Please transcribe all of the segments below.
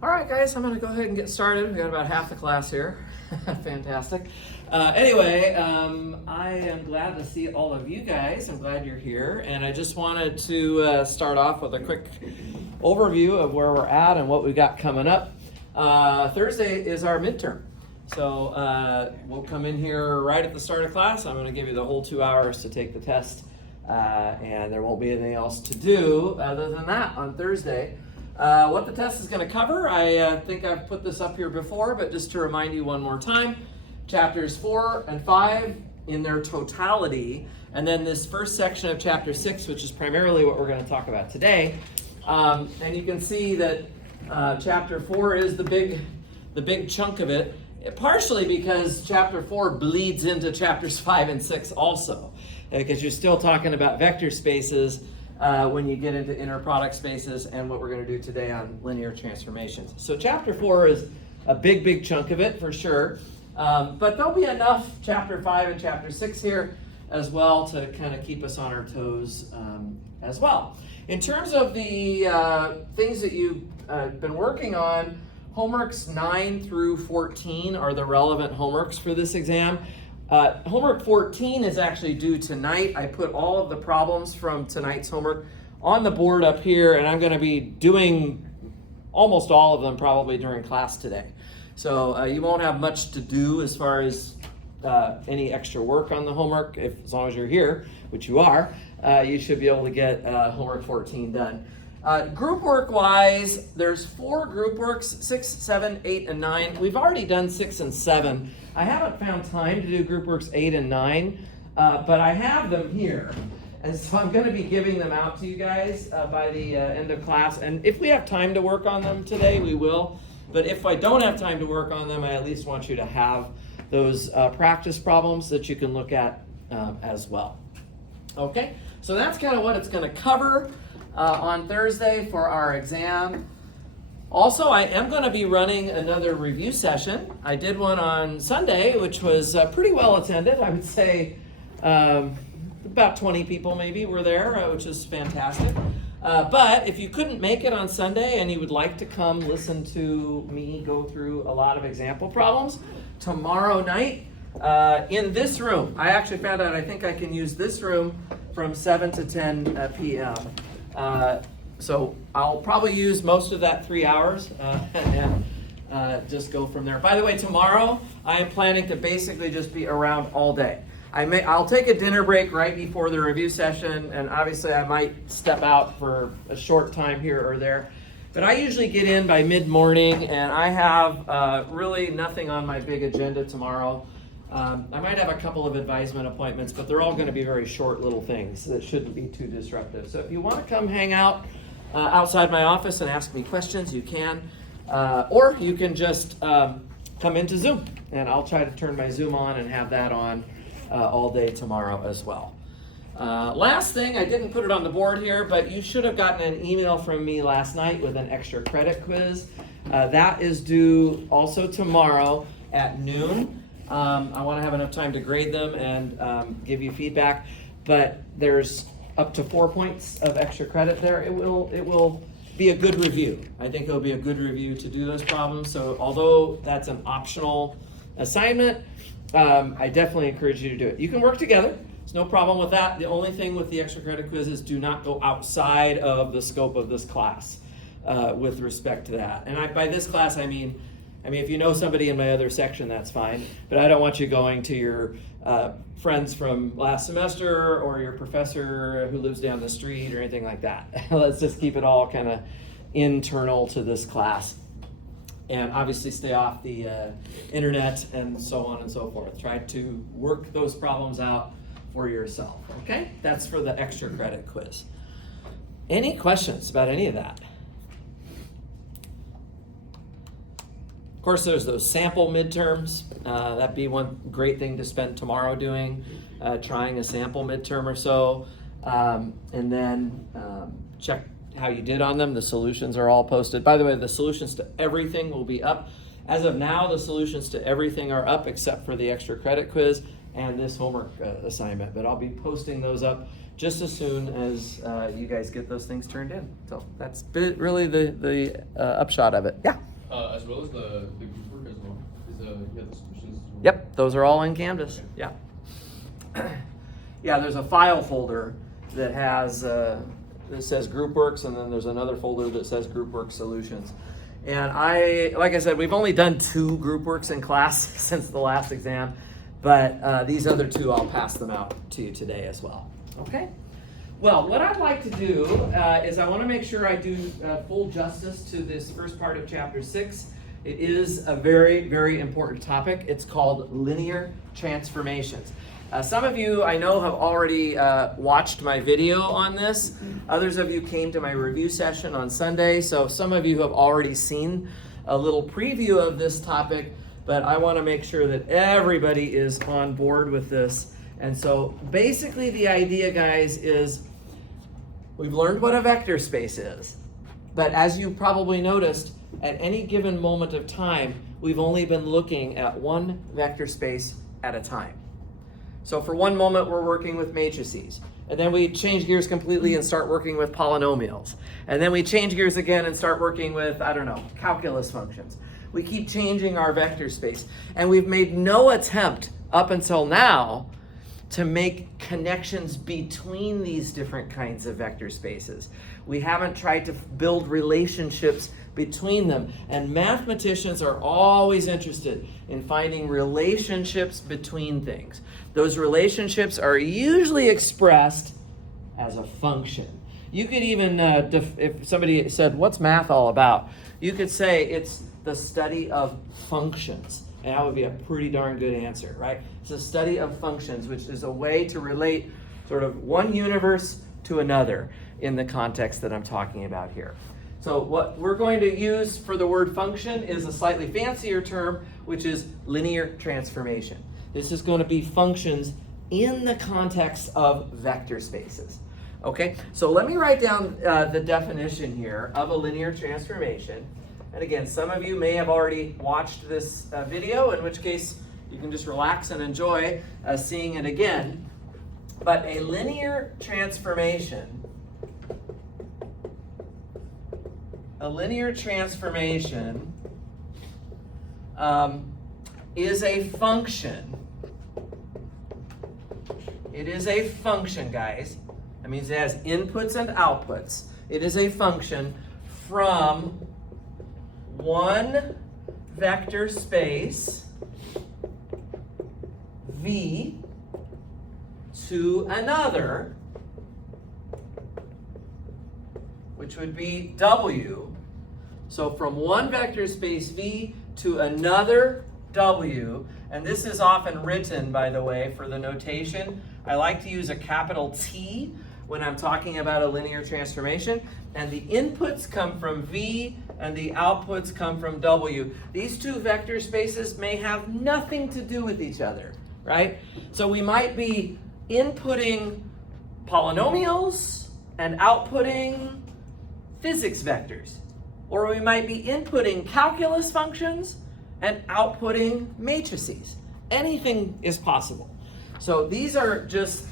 All right, guys, I'm going to go ahead and get started. We got about half the class here. Fantastic. Anyway, I am glad to see all of you guys. I'm glad you're here. And I just wanted to start off with a quick overview of where we're at and what we got coming up. Thursday is our midterm. So we'll come in here right at the start of class. I'm going to give you the whole 2 hours to take the test. And there won't be anything else to do other than that on Thursday. What the test is going to cover, I think I've put this up here before, but just to remind you one more time, chapters 4 and 5 in their totality, and then this first section of chapter 6, which is primarily what we're going to talk about today. And you can see that chapter 4 is the big chunk of it, partially because chapter 4 bleeds into chapters 5 and 6 also, because you're still talking about vector spaces when you get into inner product spaces and what we're going to do today on linear transformations. So chapter 4 is a big chunk of it for sure, but there'll be enough chapter 5 and chapter 6 here as well to kind of keep us on our toes as well. In terms of the things that you've been working on, homeworks 9 through 14 are the relevant homeworks for this exam. Homework 14 is actually due tonight. I put all of the problems from tonight's homework on the board up here, and I'm going to be doing almost all of them probably during class today. So you won't have much to do as far as any extra work on the homework. As long as you're here, which you are, you should be able to get homework 14 done. Group work wise, there's 4 group works, 6, 7, 8, and 9. We've already done 6 and 7. I haven't found time to do group works 8 and 9, but I have them here. And so I'm going to be giving them out to you guys by the end of class. And if we have time to work on them today, we will. But if I don't have time to work on them, I at least want you to have those practice problems that you can look at as well. Okay, so that's kind of what it's going to cover on Thursday for our exam. Also, I am going to be running another review session. I did one on Sunday, which was pretty well attended. I would say about 20 people maybe were there, which is fantastic. But if you couldn't make it on Sunday and you would like to come listen to me go through a lot of example problems, tomorrow night in this room, I actually found out I think I can use this room from 7 to 10 p.m. So I'll probably use most of that 3 hours and just go from there. By the way, tomorrow I am planning to basically just be around all day. I'll take a dinner break right before the review session, and obviously I might step out for a short time here or there. But I usually get in by mid-morning, and I have really nothing on my big agenda tomorrow. I might have a couple of advisement appointments, but they're all going to be very short little things that shouldn't be too disruptive. So if you want to come hang out outside my office and ask me questions, you can. Or you can just come into Zoom, and I'll try to turn my Zoom on and have that on all day tomorrow as well. Last thing, I didn't put it on the board here, but you should have gotten an email from me last night with an extra credit quiz. That is due also tomorrow at noon. I want to have enough time to grade them and give you feedback, but there's up to 4 points of extra credit there. It will be a good review. I think it'll be a good review to do those problems. So although that's an optional assignment, I definitely encourage you to do it. You can work together. There's no problem with that. The only thing with the extra credit quiz is do not go outside of the scope of this class with respect to that. And by this class, I mean, if you know somebody in my other section, that's fine. But I don't want you going to your friends from last semester or your professor who lives down the street or anything like that. Let's just keep it all kind of internal to this class. And obviously stay off the internet and so on and so forth. Try to work those problems out for yourself, okay? That's for the extra credit quiz. Any questions about any of that? Of course, there's those sample midterms. That'd be one great thing to spend tomorrow doing, trying a sample midterm or so. And then check how you did on them. The solutions are all posted. By the way, the solutions to everything will be up. As of now, the solutions to everything are up except for the extra credit quiz and this homework assignment. But I'll be posting those up just as soon as you guys get those things turned in. So that's really the upshot of it. Yeah? As well as the group work as well. You have the solutions as well. Yep, those are all in Canvas. Yeah. Yeah, there's a file folder that has that says GroupWorks, and then there's another folder that says GroupWorks Solutions. And like I said, we've only done 2 GroupWorks in class since the last exam, but these other 2, I'll pass them out to you today as well. Okay? Well, what I'd like to do is I want to make sure I do full justice to this first part of Chapter 6. It is a very, very important topic. It's called linear transformations. Some of you I know have already watched my video on this. Others of you came to my review session on Sunday, so some of you have already seen a little preview of this topic, but I want to make sure that everybody is on board with this. And so basically the idea, guys, is we've learned what a vector space is, but as you probably noticed, at any given moment of time, we've only been looking at one vector space at a time. So for one moment, we're working with matrices. And then we change gears completely and start working with polynomials. And then we change gears again and start working with, I don't know, calculus functions. We keep changing our vector space. And we've made no attempt up until now to make connections between these different kinds of vector spaces. We haven't tried to build relationships between them. And mathematicians are always interested in finding relationships between things. Those relationships are usually expressed as a function. You could even, if somebody said, what's math all about? You could say it's the study of functions. And that would be a pretty darn good answer, right? It's a study of functions, which is a way to relate sort of one universe to another in the context that I'm talking about here. So what we're going to use for the word function is a slightly fancier term, which is linear transformation. This is going to be functions in the context of vector spaces. Okay, so let me write down the definition here of a linear transformation. And again, some of you may have already watched this video, in which case you can just relax and enjoy seeing it again. But a linear transformation is a function. It is a function, guys. That means it has inputs and outputs. It is a function from one vector space V to another, which would be W. So from one vector space V to another W, and this is often written, by the way, for the notation. I like to use a capital T when I'm talking about a linear transformation, and the inputs come from V and the outputs come from W. These two vector spaces may have nothing to do with each other, right? So we might be inputting polynomials and outputting physics vectors. Or we might be inputting calculus functions and outputting matrices. Anything is possible. So these are just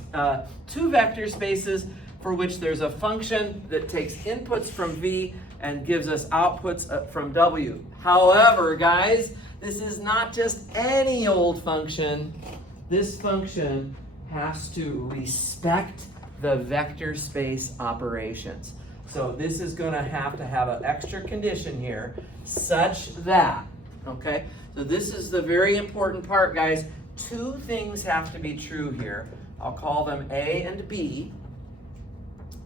two vector spaces for which there's a function that takes inputs from V and gives us outputs from W. However, guys, this is not just any old function. This function has to respect the vector space operations. So this is going to have an extra condition here such that, okay? So this is the very important part, guys. Two things have to be true here. I'll call them A and B.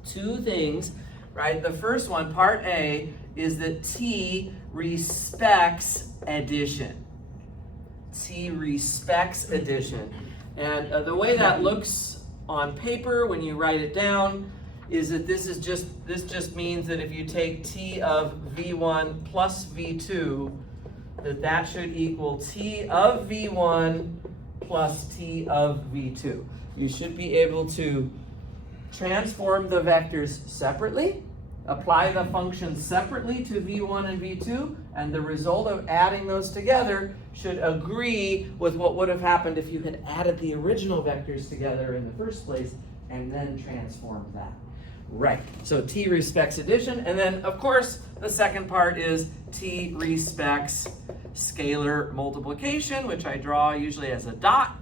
Two things, right? The first one, part A, is that T respects addition. T respects addition. And the way that looks on paper when you write it down is that this just means that if you take T of V1 plus V2, that should equal T of V1 plus T of V2. You should be able to transform the vectors separately, apply the function separately to v1 and v2, and the result of adding those together should agree with what would have happened if you had added the original vectors together in the first place and then transformed that. Right, so t respects addition, and then of course the second part is t respects scalar multiplication, which I draw usually as a dot.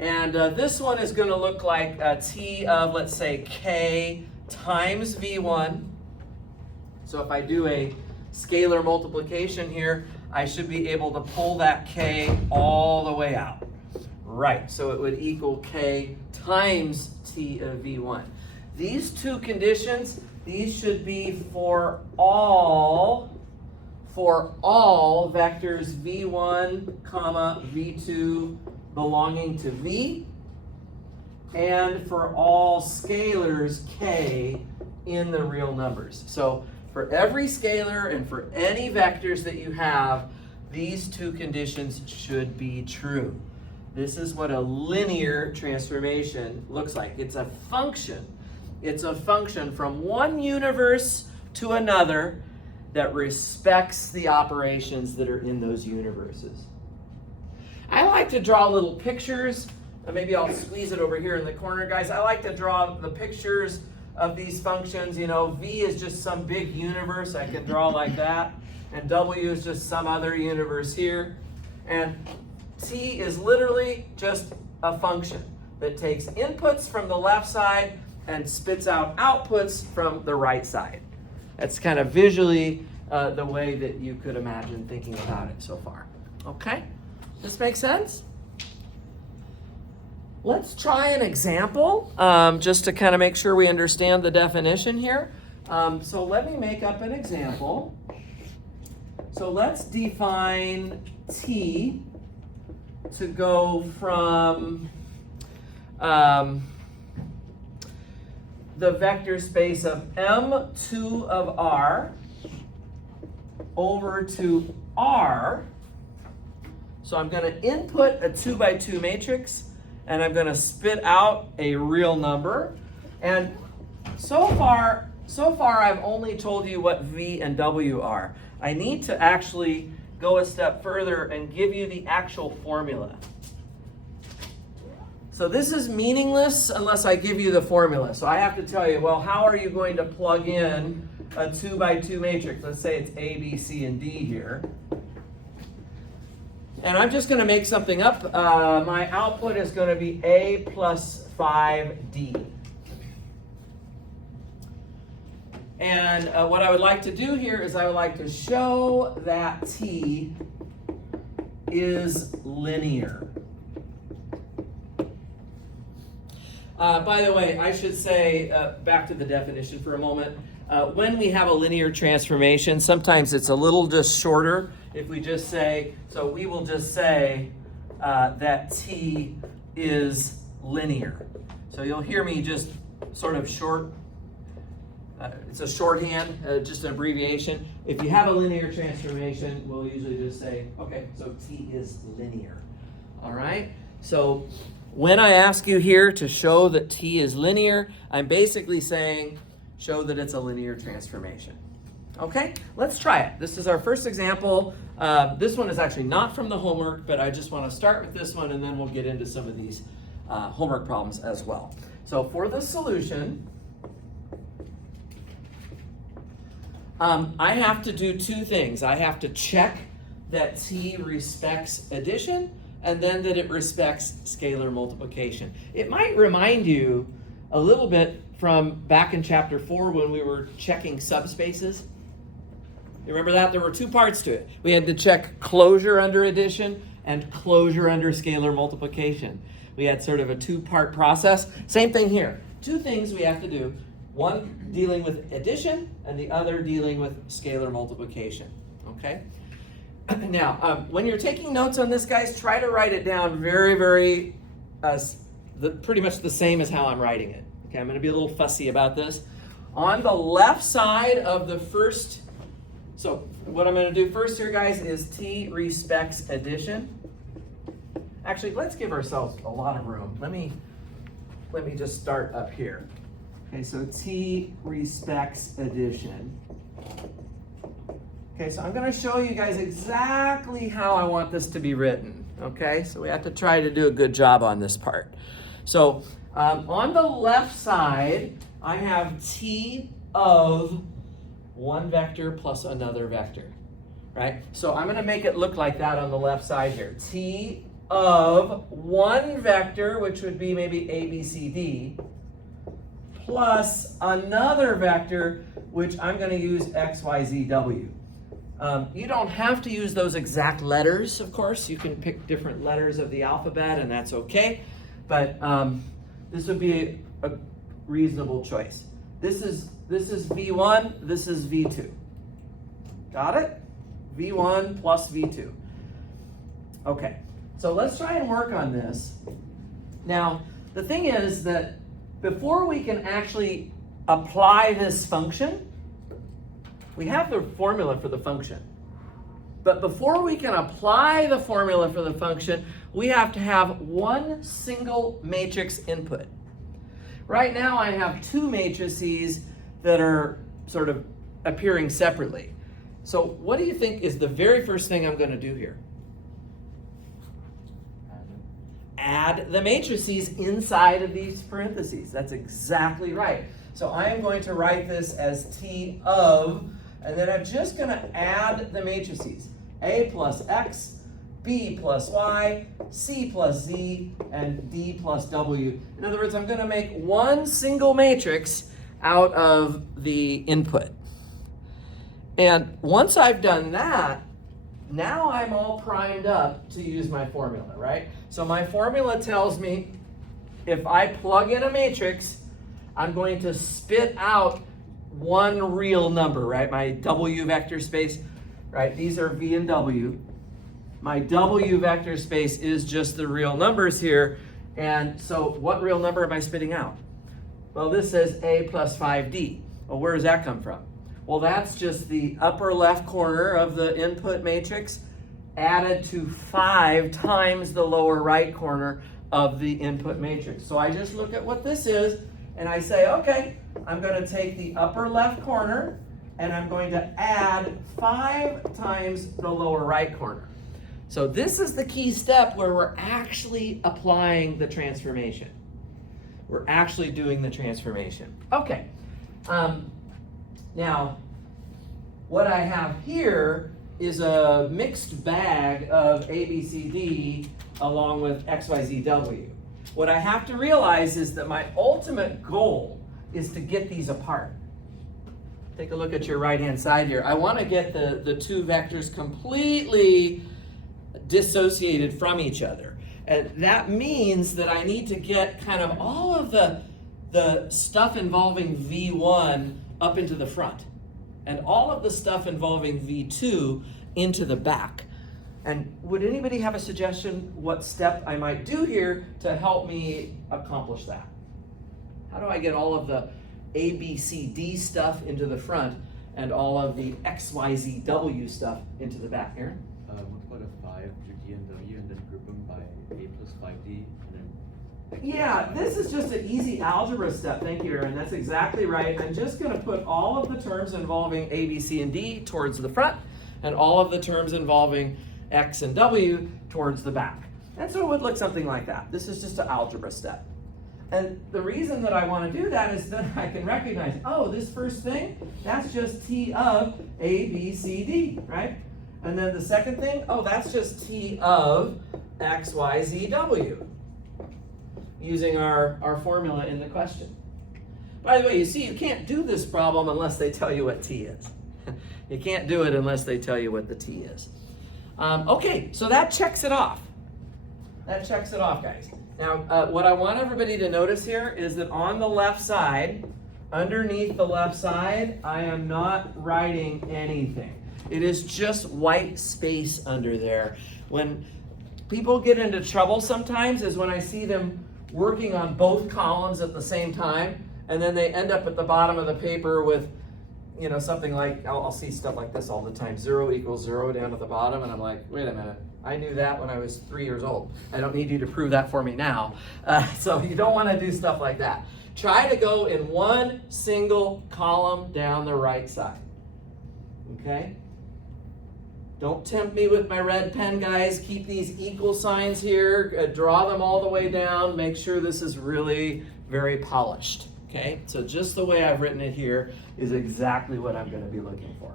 And this one is going to look like t of, let's say, k times v1. So if I do a scalar multiplication here, I should be able to pull that k all the way out. Right, so it would equal k times t of v1. These two conditions, these should be for all vectors v1, comma, v2 belonging to v, and for all scalars k in the real numbers. So for every scalar and for any vectors that you have, these two conditions should be true. This is what a linear transformation looks like. It's a function. It's a function from one universe to another that respects the operations that are in those universes. I like to draw little pictures. Maybe I'll squeeze it over here in the corner, guys. I like to draw the pictures of these functions. You know, v is just some big universe I can draw like that. And w is just some other universe here. And t is literally just a function that takes inputs from the left side and spits out outputs from the right side. That's kind of visually the way that you could imagine thinking about it so far. Okay? This makes sense? Let's try an example just to kind of make sure we understand the definition here. So let me make up an example. So let's define t to go from the vector space of M2 of R over to R. So I'm going to input a 2 by 2 matrix, and I'm going to spit out a real number. And so far I've only told you what V and W are. I need to actually go a step further and give you the actual formula. So this is meaningless unless I give you the formula. So I have to tell you, well, how are you going to plug in a 2 by 2 matrix? Let's say it's A, B, C, and D here. And I'm just going to make something up. My output is going to be A plus 5D. And what I would like to do here is I would like to show that T is linear. By the way, I should say, back to the definition for a moment, when we have a linear transformation, sometimes it's a little just shorter if we just say, so we will just say that T is linear. So you'll hear me just sort of short, it's a shorthand, just an abbreviation. If you have a linear transformation, we'll usually just say, okay, so T is linear. All right? So when I ask you here to show that T is linear, I'm basically saying, show that it's a linear transformation. Okay, let's try it. This is our first example. This one is actually not from the homework, but I just want to start with this one and then we'll get into some of these homework problems as well. So for the solution, I have to do two things. I have to check that T respects addition and then that it respects scalar multiplication. It might remind you a little bit from back in chapter 4 when we were checking subspaces. You remember that? There were two parts to it. We had to check closure under addition and closure under scalar multiplication. We had sort of a two-part process. Same thing here. Two things we have to do. One dealing with addition and the other dealing with scalar multiplication. Okay? Now, when you're taking notes on this, guys, try to write it down very, pretty much the same as how I'm writing it. Okay, I'm going to be a little fussy about this. On the left side of the first, so what I'm going to do first here, guys, is T respects addition. Actually, let's give ourselves a lot of room. Let me just start up here. Okay, so t respects addition. Okay, so I'm going to show you guys exactly how I want this to be written. Okay, so we have to try to do a good job on this part. So on the left side, I have t of one vector plus another vector, right? So I'm going to make it look like that on the left side here. T of one vector, which would be maybe a, b, c, d, plus another vector, which I'm going to use x, y, z, w. You don't have to use those exact letters, of course. You can pick different letters of the alphabet, and that's okay. But this would be a reasonable choice. This is V1, this is V2. Got it? V1 plus V2. Okay, so let's try and work on this. Now, the thing is that before we can actually apply this function, we have the formula for the function. But before we can apply the formula for the function, we have to have one single matrix input. Right now I have two matrices that are sort of appearing separately. So what do you think is the very first thing I'm going to do here? Add the matrices inside of these parentheses. That's exactly right. So I am going to write this as T of, and then I'm just going to add the matrices. A plus X, B plus Y, C plus Z, and D plus W. In other words, I'm going to make one single matrix out of the input. And once I've done that, now I'm all primed up to use my formula, right? So my formula tells me if I plug in a matrix, I'm going to spit out one real number, right? My W vector space, right? These are V and W. My W vector space is just the real numbers here. And so what real number am I spitting out? Well, this says A plus 5D. Well, where does that come from? Well, that's just the upper left corner of the input matrix added to 5 times the lower right corner of the input matrix. So I just look at what this is and I say, okay, I'm going to take the upper left corner and I'm going to add 5 times the lower right corner. So this is the key step where we're actually applying the transformation. We're actually doing the transformation. Okay. Now, what I have here is a mixed bag of A, B, C, D along with X, Y, Z, W. What I have to realize is that my ultimate goal is to get these apart. Take a look at your right-hand side here. I want to get the two vectors completely dissociated from each other. And that means that I need to get kind of all of the stuff involving V1 up into the front and all of the stuff involving V2 into the back. And would anybody have a suggestion what step I might do here to help me accomplish that? How do I get all of the A, B, C, D stuff into the front and all of the X, Y, Z, W stuff into the back? Aaron? Multiply the 5 through D and W and then group them by A plus 5D and then X Yeah, plus Y. this is just an easy algebra step. Thank you, Aaron. That's exactly right. I'm just going to put all of the terms involving A, B, C, and D towards the front and all of the terms involving X and W towards the back. And so it would look something like that. This is just an algebra step. And the reason that I want to do that is that I can recognize, oh, this first thing, that's just T of A, B, C, D, right? And then the second thing, oh, that's just T of X, Y, Z, W, using our formula in the question. By the way, you see, you can't do this problem unless they tell you what T is. You can't do it unless they tell you what the T is. Okay, so that checks it off. That checks it off, guys. Now, what I want everybody to notice here is that on the left side, underneath the left side, I am not writing anything. It is just white space under there. When people get into trouble sometimes is when I see them working on both columns at the same time, and then they end up at the bottom of the paper with you know, something like, I'll see stuff like this all the time, 0 equals 0 down at the bottom, and I'm like, wait a minute, I knew that when I was 3 years old. I don't need you to prove that for me now. So you don't want to do stuff like that. Try to go in one single column down the right side, okay? Don't tempt me with my red pen, guys. Keep these equal signs here, draw them all the way down, make sure this is really very polished, okay? So just the way I've written it here is exactly what I'm going to be looking for.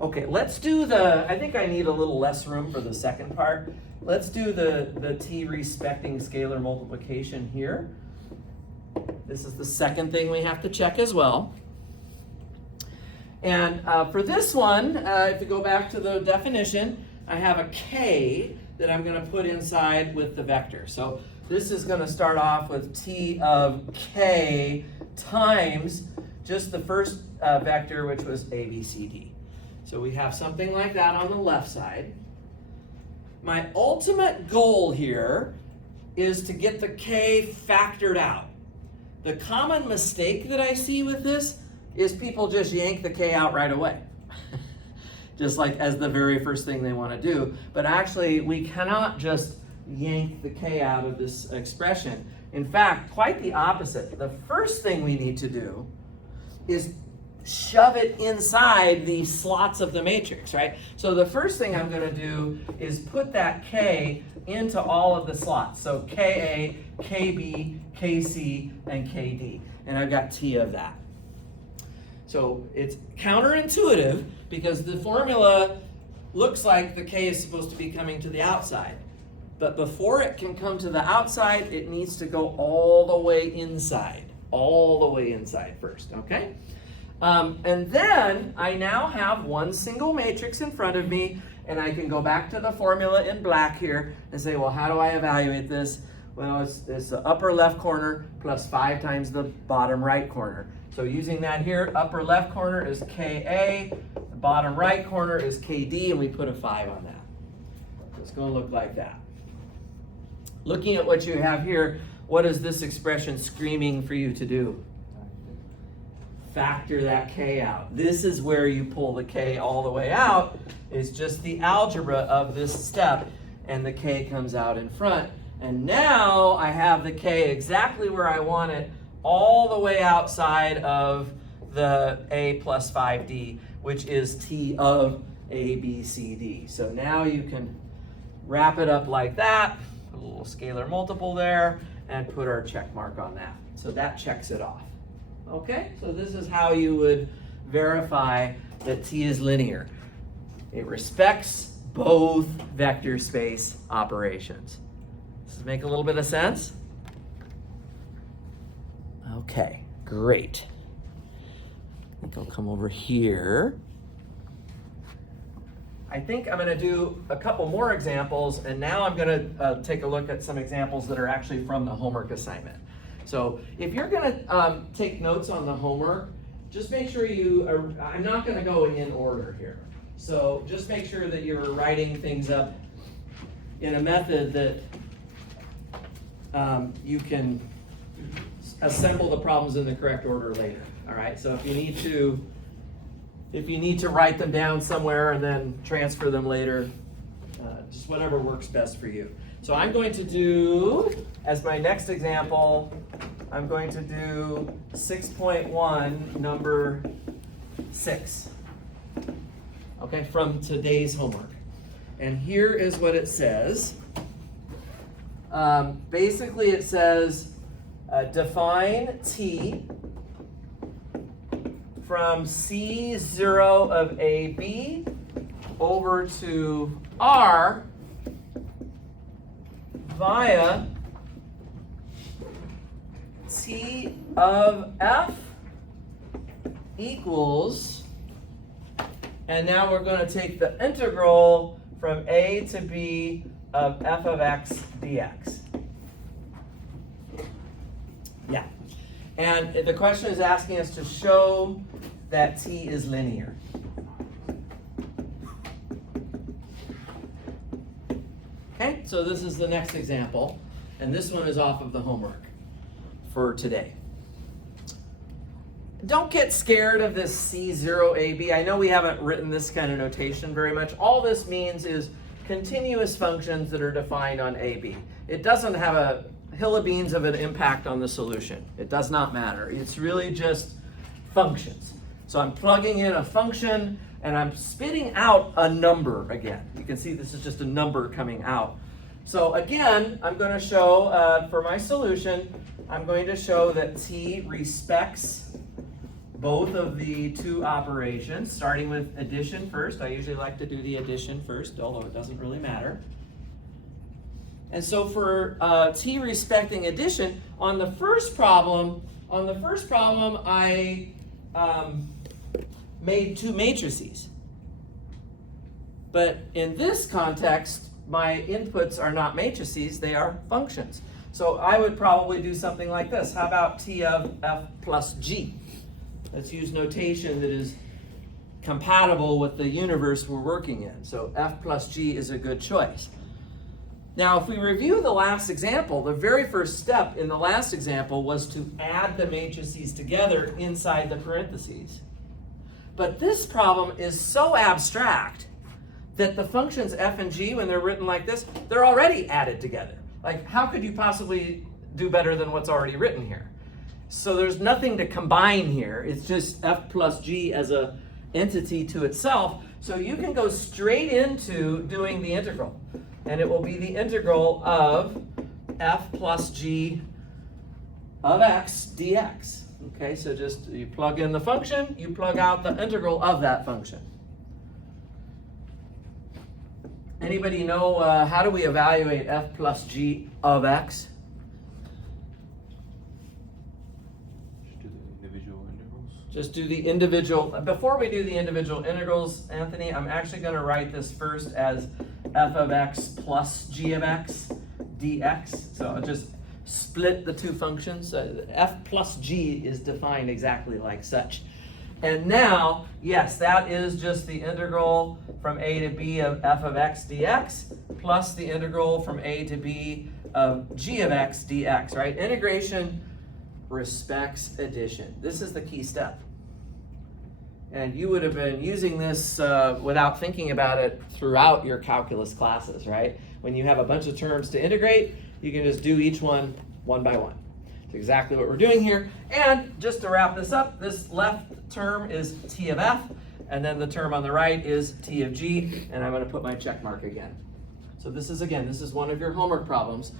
Okay, let's do I think I need a little less room for the second part. Let's do the t respecting scalar multiplication here. This is the second thing we have to check as well. And for this one, if you go back to the definition, I have a k that I'm going to put inside with the vector. So this is going to start off with t of k times just the first vector, which was a, b, c, d. So we have something like that on the left side. My ultimate goal here is to get the k factored out. The common mistake that I see with this is people just yank the k out right away. Just like as the very first thing they want to do. But actually, we cannot just yank the k out of this expression. In fact, quite the opposite. The first thing we need to do is shove it inside the slots of the matrix, right? So the first thing I'm going to do is put that k into all of the slots. So Ka, Kb, Kc, and Kd. And I've got t of that. So it's counterintuitive because the formula looks like the k is supposed to be coming to the outside. But before it can come to the outside, it needs to go all the way inside. All the way inside first, okay? And then I now have one single matrix in front of me, and I can go back to the formula in black here and say, well, how do I evaluate this? Well, it's the upper left corner plus 5 times the bottom right corner. So using that here, upper left corner is Ka, the bottom right corner is Kd, and we put a 5 on that. So it's going to look like that. Looking at what you have here, what is this expression screaming for you to do? Factor that k out. This is where you pull the k all the way out. It's just the algebra of this step, and the k comes out in front. And now I have the k exactly where I want it, all the way outside of the a plus 5d, which is t of a, b, c, d. So now you can wrap it up like that, put a little scalar multiple there, and put our check mark on that. So that checks it off. Okay, so this is how you would verify that t is linear. It respects both vector space operations. Does this make a little bit of sense? Okay, great. I think I'll come over here. I think I'm going to do a couple more examples, and now I'm going to take a look at some examples that are actually from the homework assignment. So if you're going to take notes on the homework, just make sure I'm not going to go in order here. So just make sure that you're writing things up in a method that you can assemble the problems in the correct order later. All right. So if you need to write them down somewhere and then transfer them later, just whatever works best for you. So I'm going to do, as my next example, I'm going to do 6.1, number 6. Okay, from today's homework. And here is what it says. Basically it says, define t from C0 of AB over to R via T of F equals, and now we're going to take the integral from A to B of f of x dx. Yeah. And the question is asking us to show that t is linear. Okay, so this is the next example, and this one is off of the homework for today. don't get scared of this C0AB. I know we haven't written this kind of notation very much. All this means is continuous functions that are defined on AB. It doesn't have a hill of beans of an impact on the solution. It does not matter. It's really just functions. So I'm plugging in a function and I'm spitting out a number again. You can see this is just a number coming out. So again, I'm going to show, for my solution, I'm going to show that T respects both of the two operations, starting with addition first. I usually like to do the addition first, although it doesn't really matter. And so for T respecting addition, on the first problem, I made two matrices. But in this context, my inputs are not matrices, they are functions. So I would probably do something like this. How about T of F plus G? Let's use notation that is compatible with the universe we're working in. So F plus G is a good choice. Now, if we review the last example, the very first step in the last example was to add the matrices together inside the parentheses. But this problem is so abstract that the functions F and G, when they're written like this, they're already added together. Like, how could you possibly do better than what's already written here? So there's nothing to combine here. It's just F plus G as a entity to itself. So you can go straight into doing the integral. And it will be the integral of F plus G of x dx. Okay, so just you plug in the function, you plug out the integral of that function. Anybody know how do we evaluate F plus G of x? Just do the individual. Before we do the individual integrals, Anthony, I'm actually going to write this first as f of x plus g of x dx. So I'll just split the two functions. F plus g is defined exactly like such. And now, yes, that is just the integral from a to b of f of x dx plus the integral from a to b of g of x dx, right? Integration respects addition. This is the key step. And you would have been using this without thinking about it throughout your calculus classes, right? When you have a bunch of terms to integrate, you can just do each one by one. It's exactly what we're doing here. And just to wrap this up, this left term is T of F, and then the term on the right is T of G, and I'm going to put my check mark again. So this is one of your homework problems.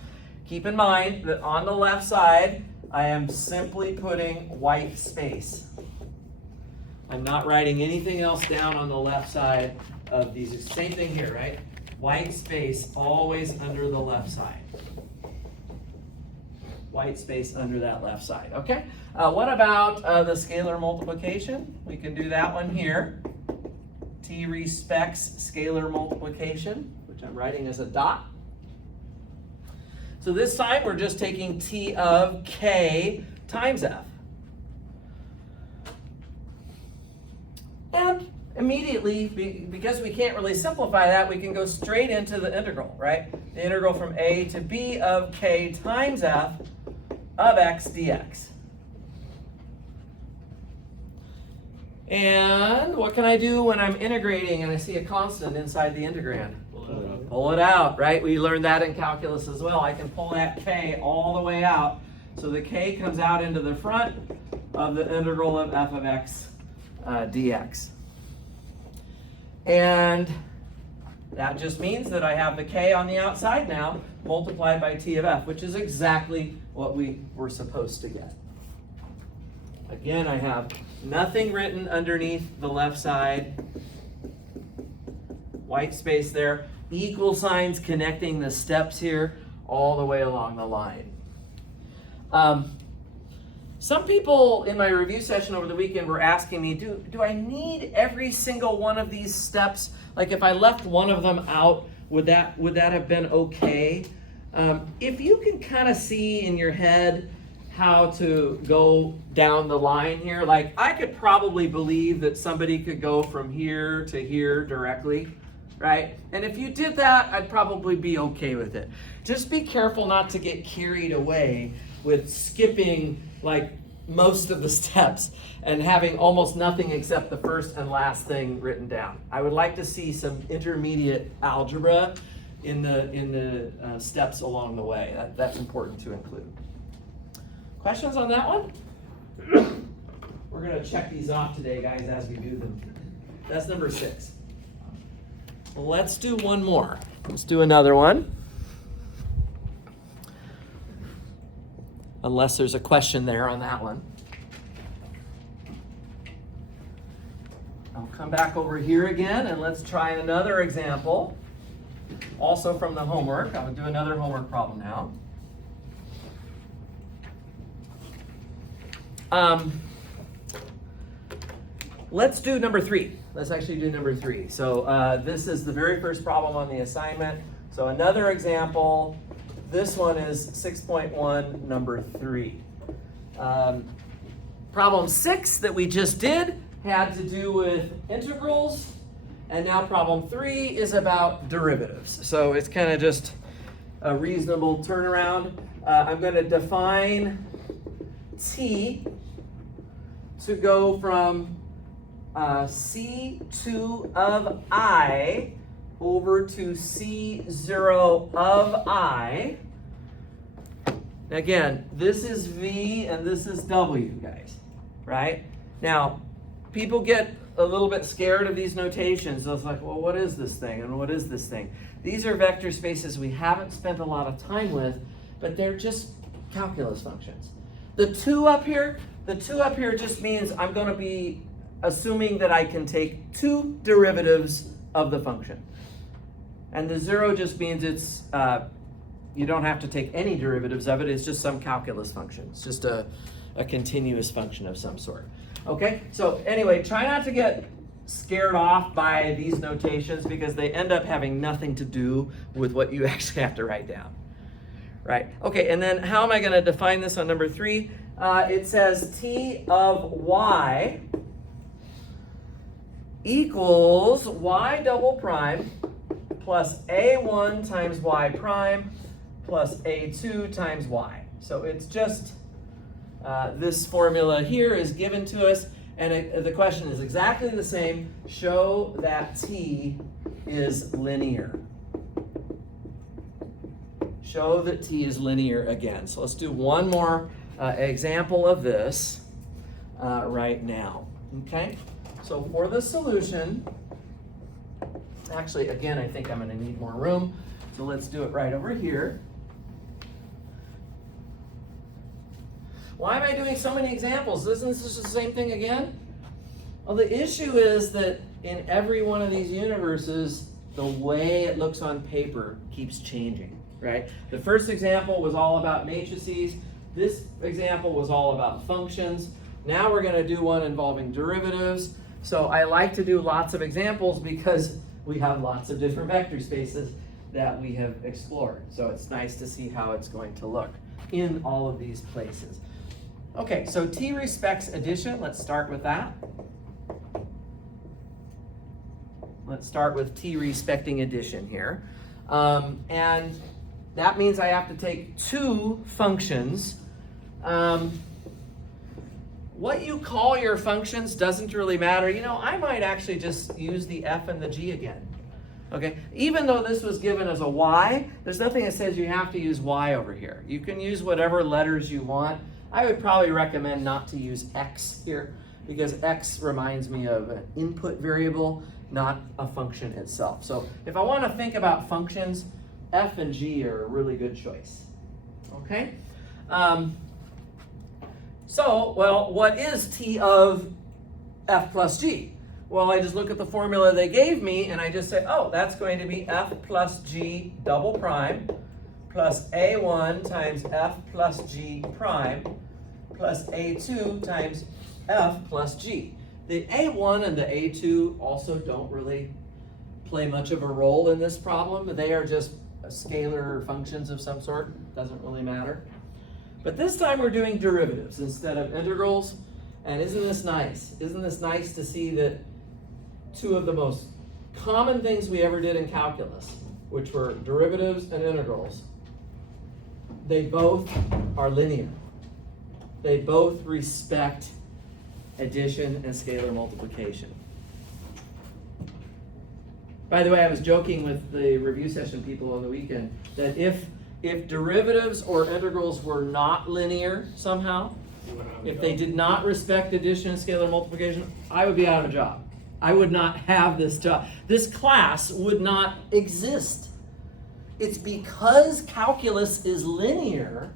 Keep in mind that on the left side, I am simply putting white space. I'm not writing anything else down on the left side of these. Same thing here, right? White space always under the left side. White space under that left side, okay? What about the scalar multiplication? We can do that one here. T respects scalar multiplication, which I'm writing as a dot. So this time we're just taking T of K times F. And immediately, because we can't really simplify that, we can go straight into the integral, right? The integral from a to b of K times F of x dx. And what can I do when I'm integrating and I see a constant inside the integrand? Pull it out, right? We learned that in calculus as well. I can pull that k all the way out. So the k comes out into the front of the integral of f of x dx. And that just means that I have the k on the outside now multiplied by t of f, which is exactly what we were supposed to get. Again, I have nothing written underneath the left side. White space there. Equal signs connecting the steps here all the way along the line. Some people in my review session over the weekend were asking me, do I need every single one of these steps? Like if I left one of them out, would that have been okay? If you can kind of see in your head how to go down the line here, like I could probably believe that somebody could go from here to here directly, right? And if you did that, I'd probably be okay with it. Just be careful not to get carried away with skipping like most of the steps and having almost nothing except the first and last thing written down. I would like to see some intermediate algebra in the steps along the way. That's important to include. Questions on that one? We're going to check these off today, guys, as we do them. That's number 6. Let's do one more. Let's do another one. Unless there's a question there on that one. I'll come back over here again and let's try another example. Also from the homework. I'm going to do another homework problem now. Let's do number 3. Let's actually do number 3. So this is the very first problem on the assignment. So another example. This one is 6.1, number 3. Problem 6 that we just did had to do with integrals. And now problem 3 is about derivatives. So it's kind of just a reasonable turnaround. I'm going to define t to go from C2 of I over to C0 of I. Again, this is V and this is W, guys, right? Now, people get a little bit scared of these notations. So it's like, well, what is this thing and what is this thing? These are vector spaces we haven't spent a lot of time with, but they're just calculus functions. The 2 up here just means I'm going to be assuming that I can take 2 derivatives of the function. And the 0 just means it's, you don't have to take any derivatives of it. It's just some calculus function. It's just a continuous function of some sort. Okay, so anyway, try not to get scared off by these notations because they end up having nothing to do with what you actually have to write down. Right, okay, and then how am I going to define this on number 3? It says t of y equals y double prime plus a1 times y prime plus a2 times y. So it's just this formula here is given to us, and the question is exactly the same. Show that t is linear. Show that t is linear again. So let's do one more example of this right now. Okay? So for the solution, actually, again, I think I'm going to need more room. So let's do it right over here. Why am I doing so many examples? Isn't this just the same thing again? Well, the issue is that in every one of these universes, the way it looks on paper keeps changing, right? The first example was all about matrices. This example was all about functions. Now we're going to do one involving derivatives. So I like to do lots of examples because we have lots of different vector spaces that we have explored. So it's nice to see how it's going to look in all of these places. Okay, so t respects addition. Let's start with that. Let's start with t respecting addition here. And that means I have to take 2 functions. What you call your functions doesn't really matter. You know, I might actually just use the f and the g again. Okay, even though this was given as a y, there's nothing that says you have to use y over here. You can use whatever letters you want. I would probably recommend not to use x here because x reminds me of an input variable, not a function itself. So if I want to think about functions, f and g are a really good choice. Okay? Well, what is t of f plus g? Well, I just look at the formula they gave me and I just say, oh, that's going to be f plus g double prime plus a1 times f plus g prime plus a2 times f plus g. The a1 and the a2 also don't really play much of a role in this problem. They are just scalar functions of some sort. Doesn't really matter. But this time we're doing derivatives instead of integrals. And isn't this nice? Isn't this nice to see that 2 of the most common things we ever did in calculus, which were derivatives and integrals, they both are linear. They both respect addition and scalar multiplication. By the way, I was joking with the review session people on the weekend that if derivatives or integrals were not linear somehow, if they did not respect addition and scalar multiplication, I would be out of a job. I would not have this job. This class would not exist. It's because calculus is linear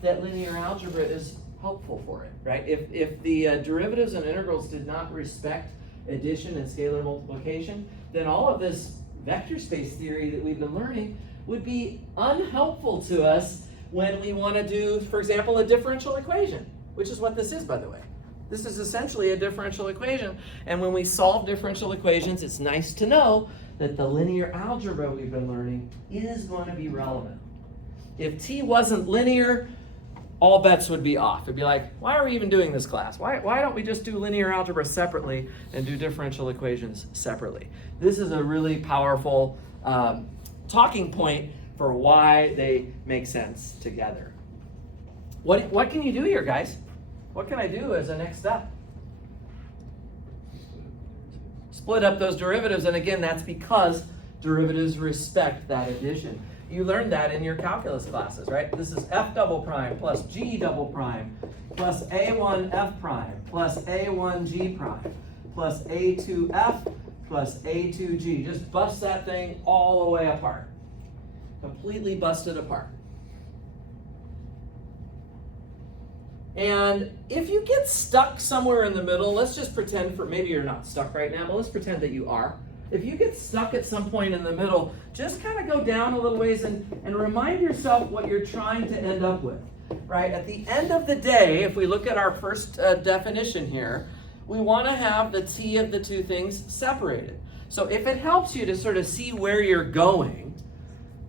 that linear algebra is helpful for it, right? If the derivatives and integrals did not respect addition and scalar multiplication, then all of this vector space theory that we've been learning would be unhelpful to us when we want to do, for example, a differential equation, which is what this is, by the way. This is essentially a differential equation. And when we solve differential equations, it's nice to know that the linear algebra we've been learning is going to be relevant. If t wasn't linear, all bets would be off. It'd be like, why are we even doing this class? Why don't we just do linear algebra separately and do differential equations separately? This is a really powerful talking point for why they make sense together. What can you do here, guys? What can I do as a next step? Split up those derivatives, and again, that's because derivatives respect that addition. You learned that in your calculus classes, right? This is f double prime plus g double prime plus a1 f prime plus a1 g prime plus a2 f plus a2 g. Just bust that thing all the way apart. Completely busted apart. And if you get stuck somewhere in the middle, let's just pretend maybe you're not stuck right now, but let's pretend that you are. If you get stuck at some point in the middle, just kind of go down a little ways and remind yourself what you're trying to end up with, right? At the end of the day, if we look at our first definition here, we want to have the t of the two things separated. So if it helps you to sort of see where you're going,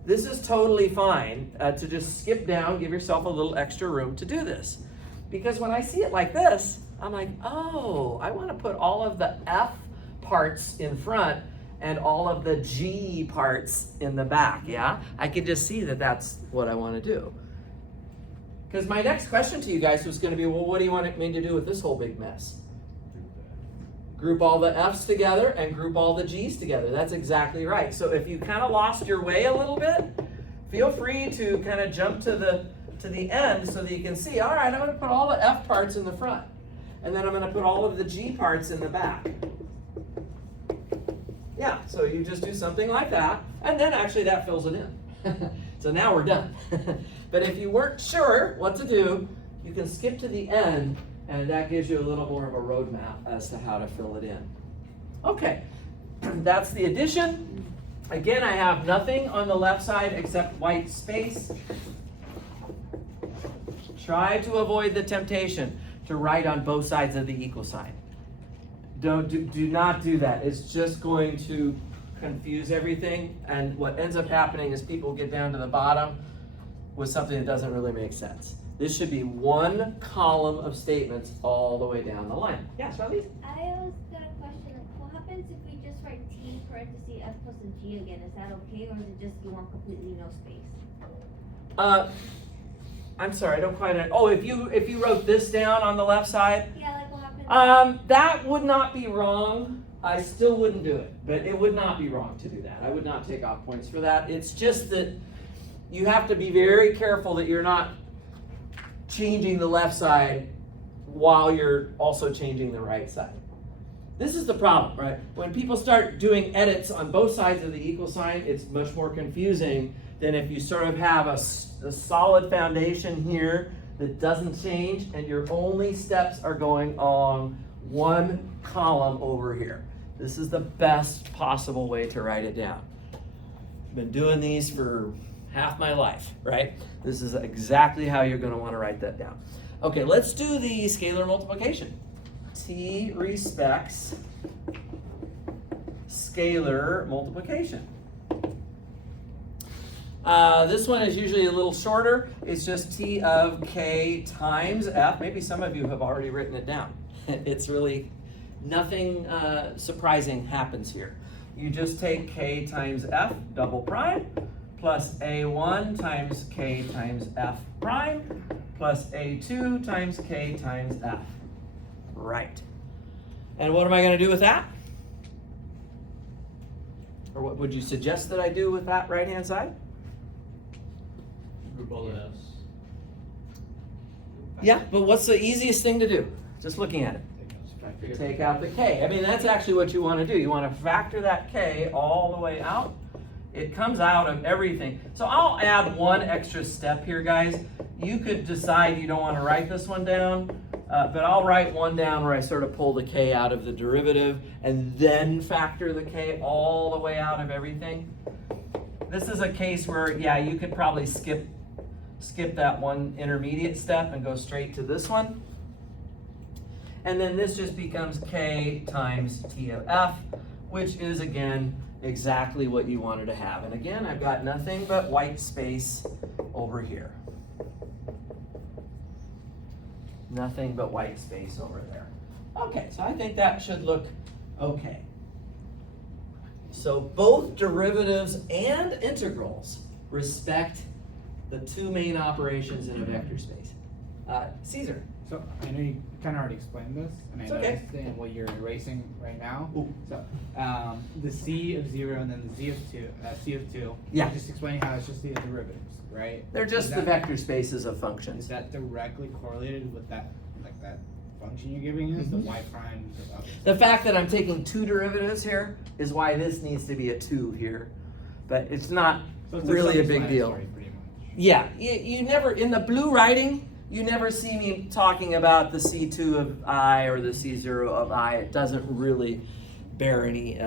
this is totally fine to just skip down, give yourself a little extra room to do this. Because when I see it like this, I'm like, oh, I want to put all of the f parts in front and all of the g parts in the back, yeah? I could just see that that's what I want to do. Because my next question to you guys was going to be, well, what do you want me to do with this whole big mess? Group all the f's together and group all the g's together. That's exactly right. So if you kind of lost your way a little bit, feel free to kind of jump to the end so that you can see, all right, I'm going to put all the f parts in the front. And then I'm going to put all of the g parts in the back. Yeah, so you just do something like that, and then actually that fills it in. So now we're done. But if you weren't sure what to do, you can skip to the end, and that gives you a little more of a roadmap as to how to fill it in. Okay, that's the addition. Again, I have nothing on the left side except white space. Try to avoid the temptation to write on both sides of the equal sign. Do not do that. It's just going to confuse everything, and what ends up happening is people get down to the bottom with something that doesn't really make sense. This should be one column of statements all the way down the line. Yeah, Charlize? I always got a question. What happens if we just write t parentheses f plus a g again? Is that okay, or is it just you want completely no space? I'm sorry, I don't quite know. Oh, if you wrote this down on the left side, Yeah, like what happens? that would not be wrong. I still wouldn't do it, but it would not be wrong to do that. I would not take off points for that. It's just that you have to be very careful that you're not changing the left side while you're also changing the right side. This is the problem, right? When people start doing edits on both sides of the equal sign, it's much more confusing than if you sort of have a solid foundation here that doesn't change, and your only steps are going on one column over here. This is the best possible way to write it down. I've been doing these for half my life, right? This is exactly how you're going to want to write that down. Okay, let's do the scalar multiplication. T respects scalar multiplication. This one is usually a little shorter. It's just t of k times f. Maybe some of you have already written it down. It's really nothing surprising happens here. You just take k times f double prime plus a1 times k times f prime plus A2 times K times F. Right. And what am I going to do with that? Or what would you suggest that I do with that right-hand side? Group all the F's. Yeah, but what's the easiest thing to do? Just looking at it. Take out the K. I mean, that's actually what you want to do. You want to factor that K all the way out. It comes out of everything. So I'll add one extra step here, guys. You could decide you don't want to write this one down, but I'll write one down where I sort of pull the K out of the derivative and then factor the K all the way out of everything. This is a case where, yeah, you could probably skip that one intermediate step and go straight to this one. And then this just becomes K times T of F, which is, again, exactly what you wanted to have. And again, I've got nothing but white space over here. Nothing but white space over there. Okay, so I think that should look okay. So both derivatives and integrals respect the two main operations in a vector space. Caesar. So I know you kind of already explained this, and It's I okay. understand what you're erasing right now. Ooh. So the C of 0 and then the C of 2. Yeah. You're just explaining how it's just the derivatives, right? They're just Is the that- vector spaces of Is functions. that directly correlated with that, like that function you're giving us, the y prime? The fact that I'm taking two derivatives here is why this needs to be a 2 here. But it's not So it's really a big deal. self-explanatory, pretty much. Yeah, you never, in the blue writing, you never see me talking about the C2 of I or the C0 of I. It doesn't really bear any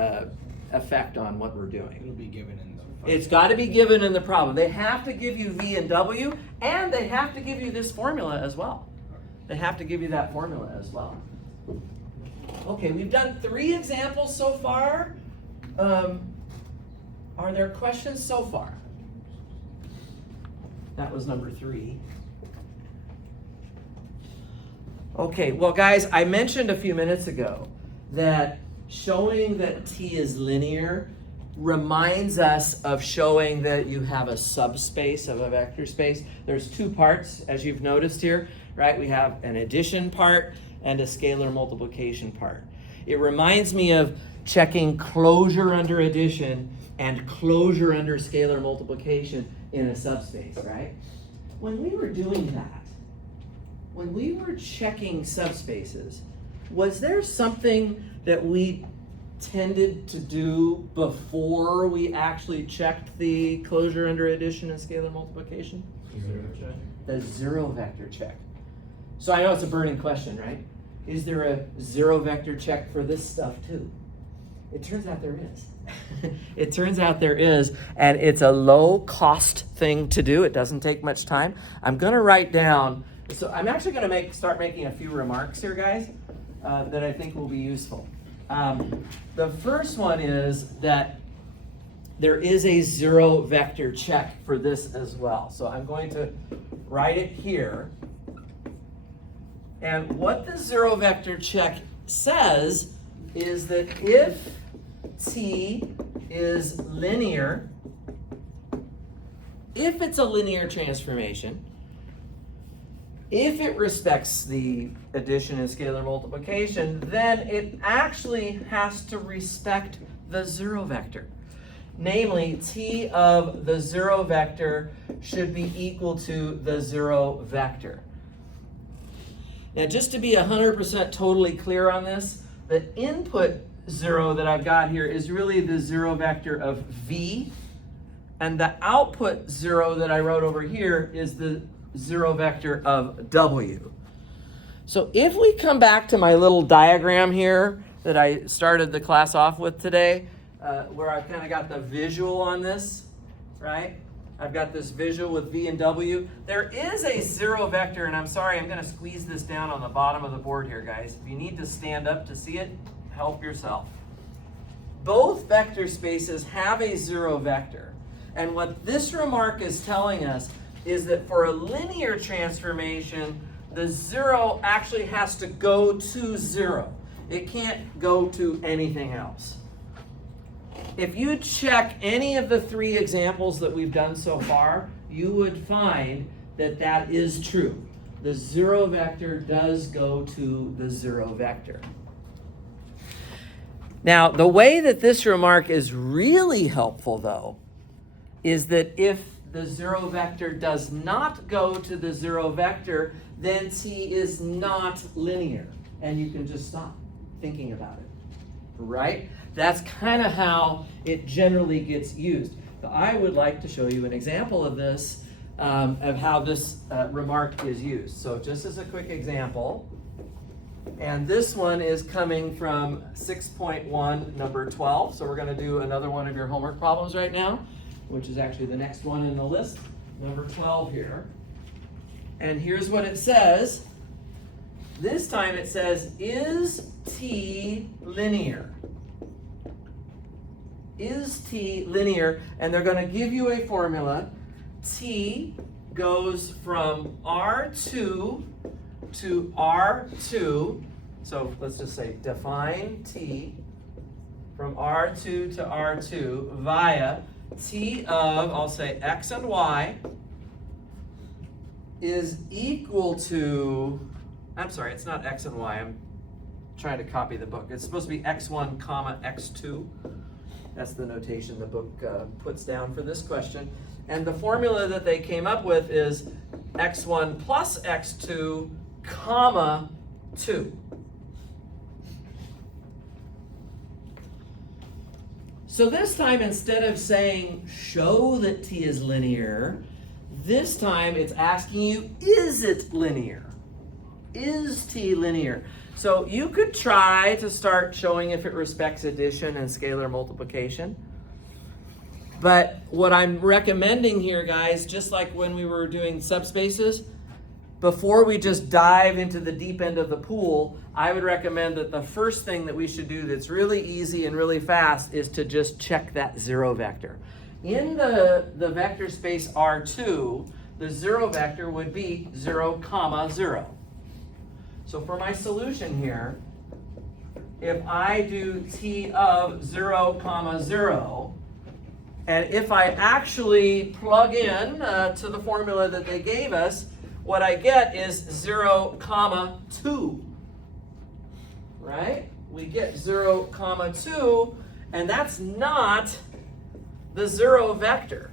effect on what we're doing. It'll be given in the function. It's got to be given in the problem. They have to give you V and W, and they have to give you this formula as well. They have to give you that formula as well. Okay, we've done 3 examples so far. Are there questions so far? That was number 3. Okay, well guys, I mentioned a few minutes ago that showing that T is linear reminds us of showing that you have a subspace of a vector space. There's 2 parts, as you've noticed here, right? We have an addition part and a scalar multiplication part. It reminds me of checking closure under addition and closure under scalar multiplication in a subspace, right? When we were doing that, when we were checking subspaces, was there something that we tended to do before we actually checked the closure under addition and scalar multiplication? The 0 vector check. So I know it's a burning question, right? Is there a 0 vector check for this stuff too? It turns out there is. It turns out there is, and it's a low cost thing to do. It doesn't take much time. I'm gonna write down, so I'm actually gonna start making a few remarks here, guys, that I think will be useful. The first one is that there is a 0 vector check for this as well. So I'm going to write it here. And what the 0 vector check says is that if T is linear, if it's a linear transformation, if it respects the addition and scalar multiplication, then it actually has to respect the 0 vector. Namely, T of the 0 vector should be equal to the 0 vector. Now, just to be 100% totally clear on this, the input 0 that I've got here is really the 0 vector of V, and the output 0 that I wrote over here is the 0 vector of W. So if we come back to my little diagram here that I started the class off with today, where I've kind of got the visual on this, right? I've got this visual with V and W. There is a 0 vector, and I'm sorry, I'm going to squeeze this down on the bottom of the board here, guys. If you need to stand up to see it, help yourself. Both vector spaces have a 0 vector. And what this remark is telling us is that for a linear transformation, the 0 actually has to go to 0. It can't go to anything else. If you check any of the 3 examples that we've done so far, you would find that that is true. the zero vector does go to the zero vector. Now, the way that this remark is really helpful, though, is that if the zero vector does not go to the zero vector, then t is not linear. And you can just stop thinking about it, right? That's kind of how it generally gets used. So I would like to show you an example of this, of how this remark is used. So just as a quick example, and this one is coming from 6.1, number 12. So we're going to do another one of your homework problems right now, which is actually the next one in the list, number 12 here. And here's what it says. This time it says, is t linear? Is t linear? And they're going to give you a formula. T goes from R2 to R2. So let's just say define t from R2 to R2 via t of, I'll say x and y is equal to, I'm sorry, it's not x and y. I'm trying to copy the book. It's supposed to be x1 comma x2. That's the notation the book puts down for this question. And the formula that they came up with is x1 plus x2 comma 2. So this time, instead of saying show that t is linear, this time it's asking you, is it linear? Is t linear? So you could try to start showing if it respects addition and scalar multiplication. But what I'm recommending here, guys, just like when we were doing subspaces, before we just dive into the deep end of the pool, I would recommend that the first thing that we should do that's really easy and really fast is to just check that zero vector. In the vector space R2, the zero vector would be 0, comma 0. So for my solution here, if I do t of 0, comma 0, and if I actually plug in to the formula that they gave us, what I get is 0, comma 2, right? We get 0, comma 2, and that's not the zero vector.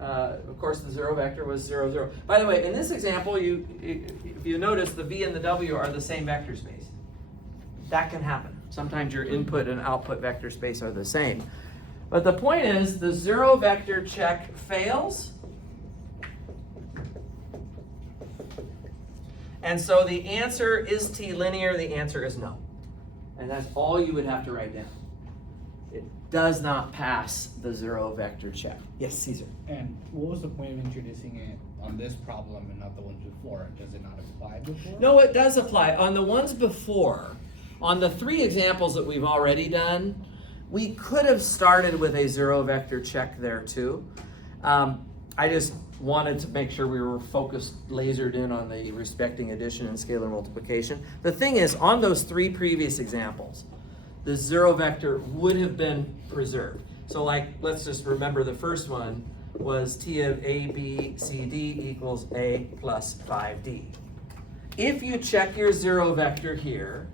Of course, the zero vector was 0, 0. By the way, in this example, if you notice, the v and the w are the same vector space. That can happen. Sometimes your input and output vector space are the same. But the point is, the zero vector check fails. And so the answer, is t linear? The answer is no. And that's all you would have to write down. It does not pass the zero vector check. Yes, Caesar. And what was the point of introducing it on this problem and not the ones before? Does it not apply before? No, it does apply. On the ones before, on the 3 examples that we've already done, we could have started with a zero vector check there too. I just wanted to make sure we were focused, lasered in on the respecting addition and scalar multiplication. The thing is, on those 3 previous examples, the zero vector would have been preserved. So like, let's just remember the first one was t of a, b, c, d equals a plus 5d. If you check your zero vector here,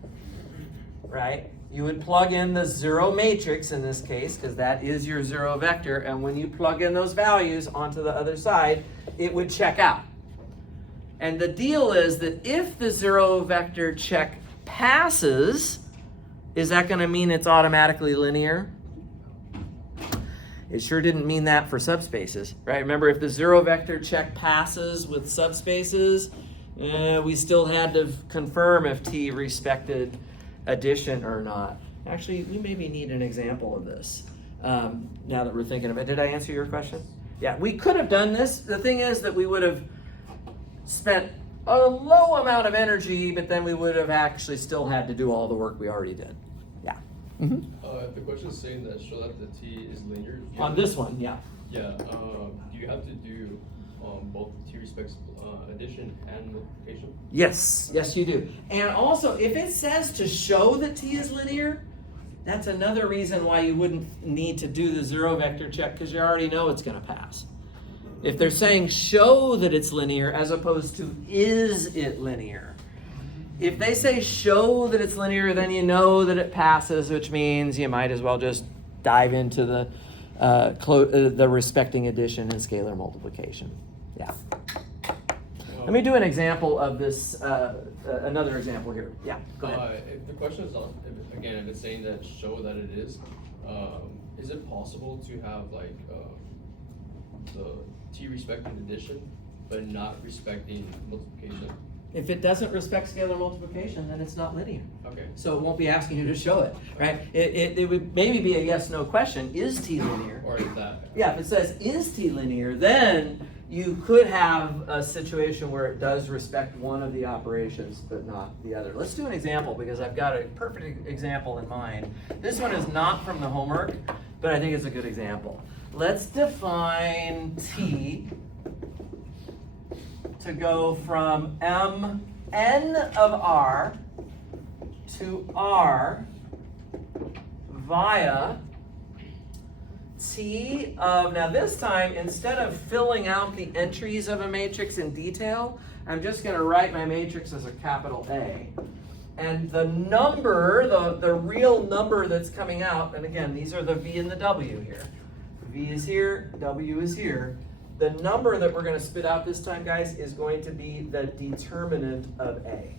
right, you would plug in the zero matrix in this case, because that is your zero vector, and when you plug in those values onto the other side, it would check out. And the deal is that if the zero vector check passes, is that going to mean it's automatically linear? It sure didn't mean that for subspaces, right? Remember, if the zero vector check passes with subspaces, we still had to confirm if t respected addition or not. Actually, we maybe need an example of this now that we're thinking of it. Did I answer your question? Yeah, we could have done this. The thing is that we would have spent a low amount of energy, but then we would have actually still had to do all the work we already did. Yeah. If the question is saying that show that the t is linear. On this one, yeah. Yeah. Do you have to do both t respects addition and multiplication? Yes, yes you do. And also, if it says to show that t is linear, that's another reason why you wouldn't need to do the zero vector check, because you already know it's going to pass. If they're saying show that it's linear as opposed to is it linear. If they say show that it's linear, then you know that it passes, which means you might as well just dive into the respecting addition and scalar multiplication. Yeah. Let me do an example of this, another example here. Yeah, go ahead. If the question is not, if it's saying that show that it is it possible to have like the t respecting addition, but not respecting multiplication? If it doesn't respect scalar multiplication, then it's not linear. Okay. So it won't be asking you to show it, right? It would maybe be a yes/no question. Is t linear? Or is that? Yeah, if it says is t linear, then you could have a situation where it does respect one of the operations, but not the other. Let's do an example because I've got a perfect example in mind. This one is not from the homework, but I think it's a good example. Let's define t to go from n of r to r via t of, now this time, instead of filling out the entries of a matrix in detail, I'm just going to write my matrix as a capital A. And the number, the real number that's coming out, and again, these are the V and the W here. V is here, W is here. The number that we're going to spit out this time, guys, is going to be the determinant of A.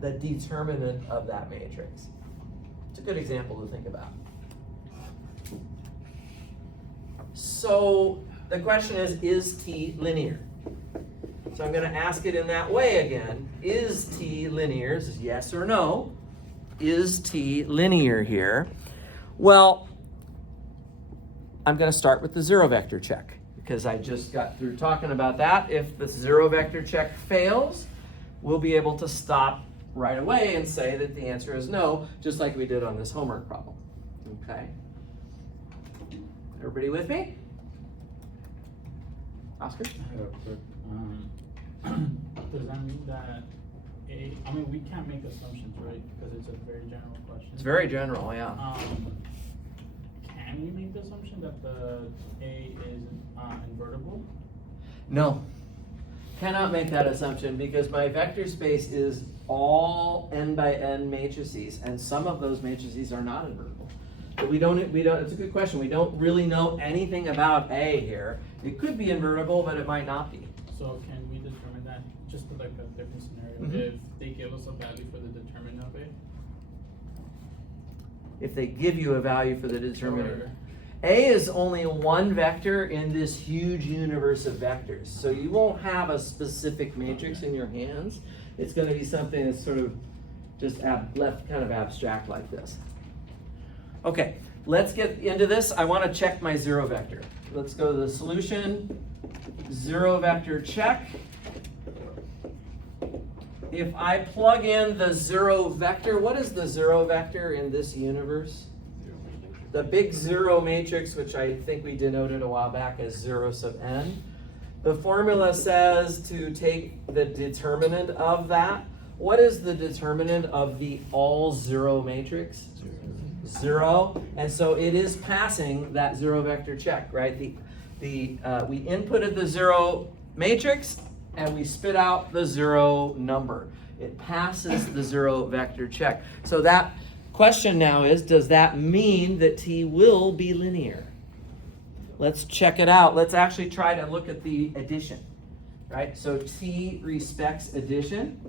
The determinant of that matrix. It's a good example to think about. So the question is t linear? So I'm going to ask it in that way again. Is t linear? This is yes or no. Is t linear here? Well, I'm going to start with the zero vector check because I just got through talking about that. If the zero vector check fails, we'll be able to stop right away and say that the answer is no, just like we did on this homework problem. Okay? Everybody with me? Oscar? Does that mean that I mean, we can't make assumptions, right? Because it's a very general question. It's very general, yeah. Can we make the assumption that the A is invertible? No. Cannot make that assumption because my vector space is all n by n matrices, and some of those matrices are not invertible. But we don't, it's a good question. We don't really know anything about A here. It could be invertible, but it might not be. So can we determine that, just like a different scenario, Mhm. if they give us a value for the determinant of A? If they give you a value for the determinant. Or- A is only one vector in this huge universe of vectors. So you won't have a specific matrix in your hands. It's going to be something that's sort of just left kind of abstract like this. Okay, let's get into this. I want to check my zero vector. Let's go to the solution, zero vector check. If I plug in the zero vector, what is the zero vector in this universe? The big zero matrix, which I think we denoted a while back as 0 sub n. The formula says to take the determinant of that. What is the determinant of the all zero matrix? 0. And so it is passing that zero vector check, right? We inputted the zero matrix and we spit out the zero number. It passes the zero vector check. So that question now is, does that mean that t will be linear? Let's check it out. Let's actually try to look at the addition, right? So t respects addition.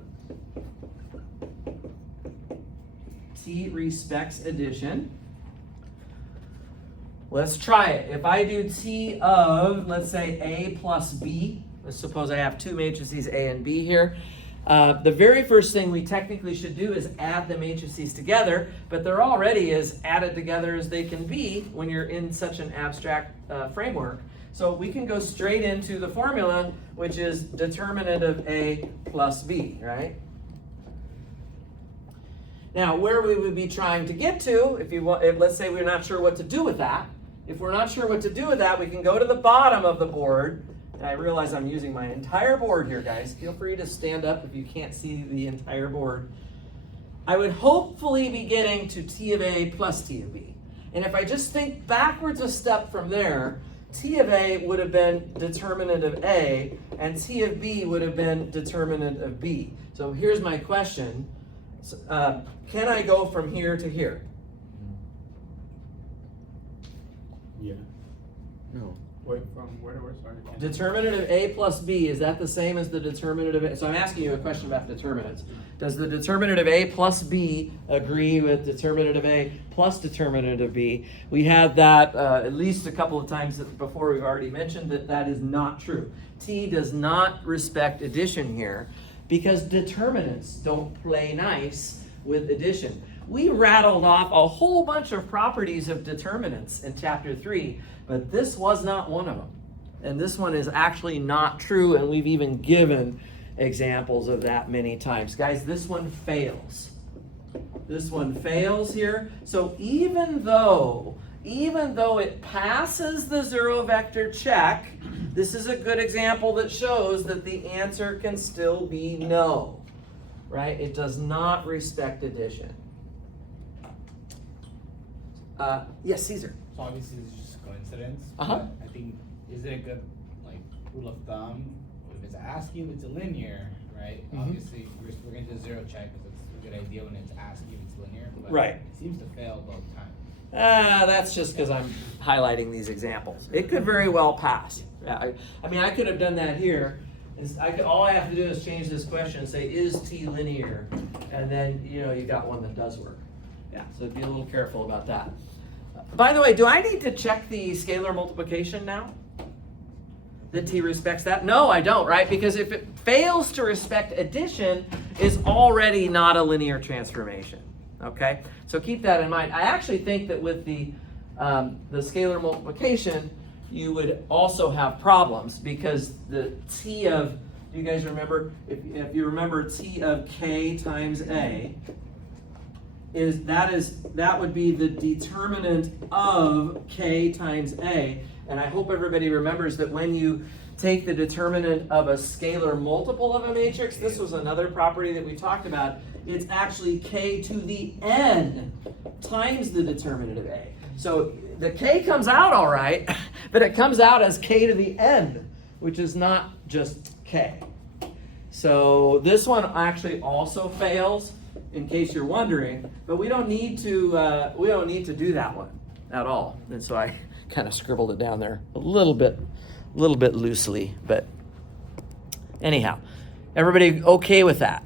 T respects addition. Let's try it. If I do t of, let's say, a plus b, let's suppose I have two matrices A and B here. The very first thing we technically should do is add the matrices together, but they're already as added together as they can be when you're in such an abstract framework. So we can go straight into the formula, which is determinant of A plus B, right? Now, where we would be trying to get to, if let's say we're not sure what to do with that, if we're not sure what to do with that, we can go to the bottom of the board. And I realize I'm using my entire board here, guys. Feel free to stand up if you can't see the entire board. I would hopefully be getting to t of A plus t of B. And if I just think backwards a step from there, T of A would have been determinant of A, and T of B would have been determinant of B. So here's my question. Can I go from here to here? Yeah. No. Wait, from where to where, sorry? Determinant of A plus B, is that the same as the determinant of A? So I'm asking you a question about determinants. Does the determinant of A plus B agree with determinant of A plus determinant of B? We had that at least a couple of times before. We've already mentioned that that is not true. T does not respect addition here because determinants don't play nice with addition. We rattled off a whole bunch of properties of determinants in chapter 3, but this was not one of them. And this one is actually not true, and we've even given examples of that many times. Guys, this one fails. This one fails here. So even though it passes the zero vector check, this is a good example that shows that the answer can still be no, right? It does not respect addition. Yes, Caesar. So obviously it's just coincidence. Uh-huh. But I think, is it a good like rule of thumb? If it's asking, it's a linear, right? Mhm. Obviously we're going to zero check because it's a good idea when it's asking if it's linear. But Right. it seems to fail both times. That's just because I'm highlighting these examples. It could very well pass. I mean, I could have done that here. All I have to do is change this question and say, is T linear? And then, you got one that does work. Yeah, so be a little careful about that. By the way, do I need to check the scalar multiplication now? That T respects that? No, I don't, right? Because if it fails to respect addition, it's already not a linear transformation. Okay? So keep that in mind. I actually think that with the scalar multiplication, you would also have problems because the T of, do you guys remember? If you remember T of K times A, that would be the determinant of K times A. And I hope everybody remembers that when you take the determinant of a scalar multiple of a matrix, this was another property that we talked about, it's actually K to the N times the determinant of A. So the K comes out all right, but it comes out as K to the N, which is not just K. So this one actually also fails, in case you're wondering, but we don't need to do that one at all. And so I kind of scribbled it down there a little bit loosely, but anyhow, everybody okay with that?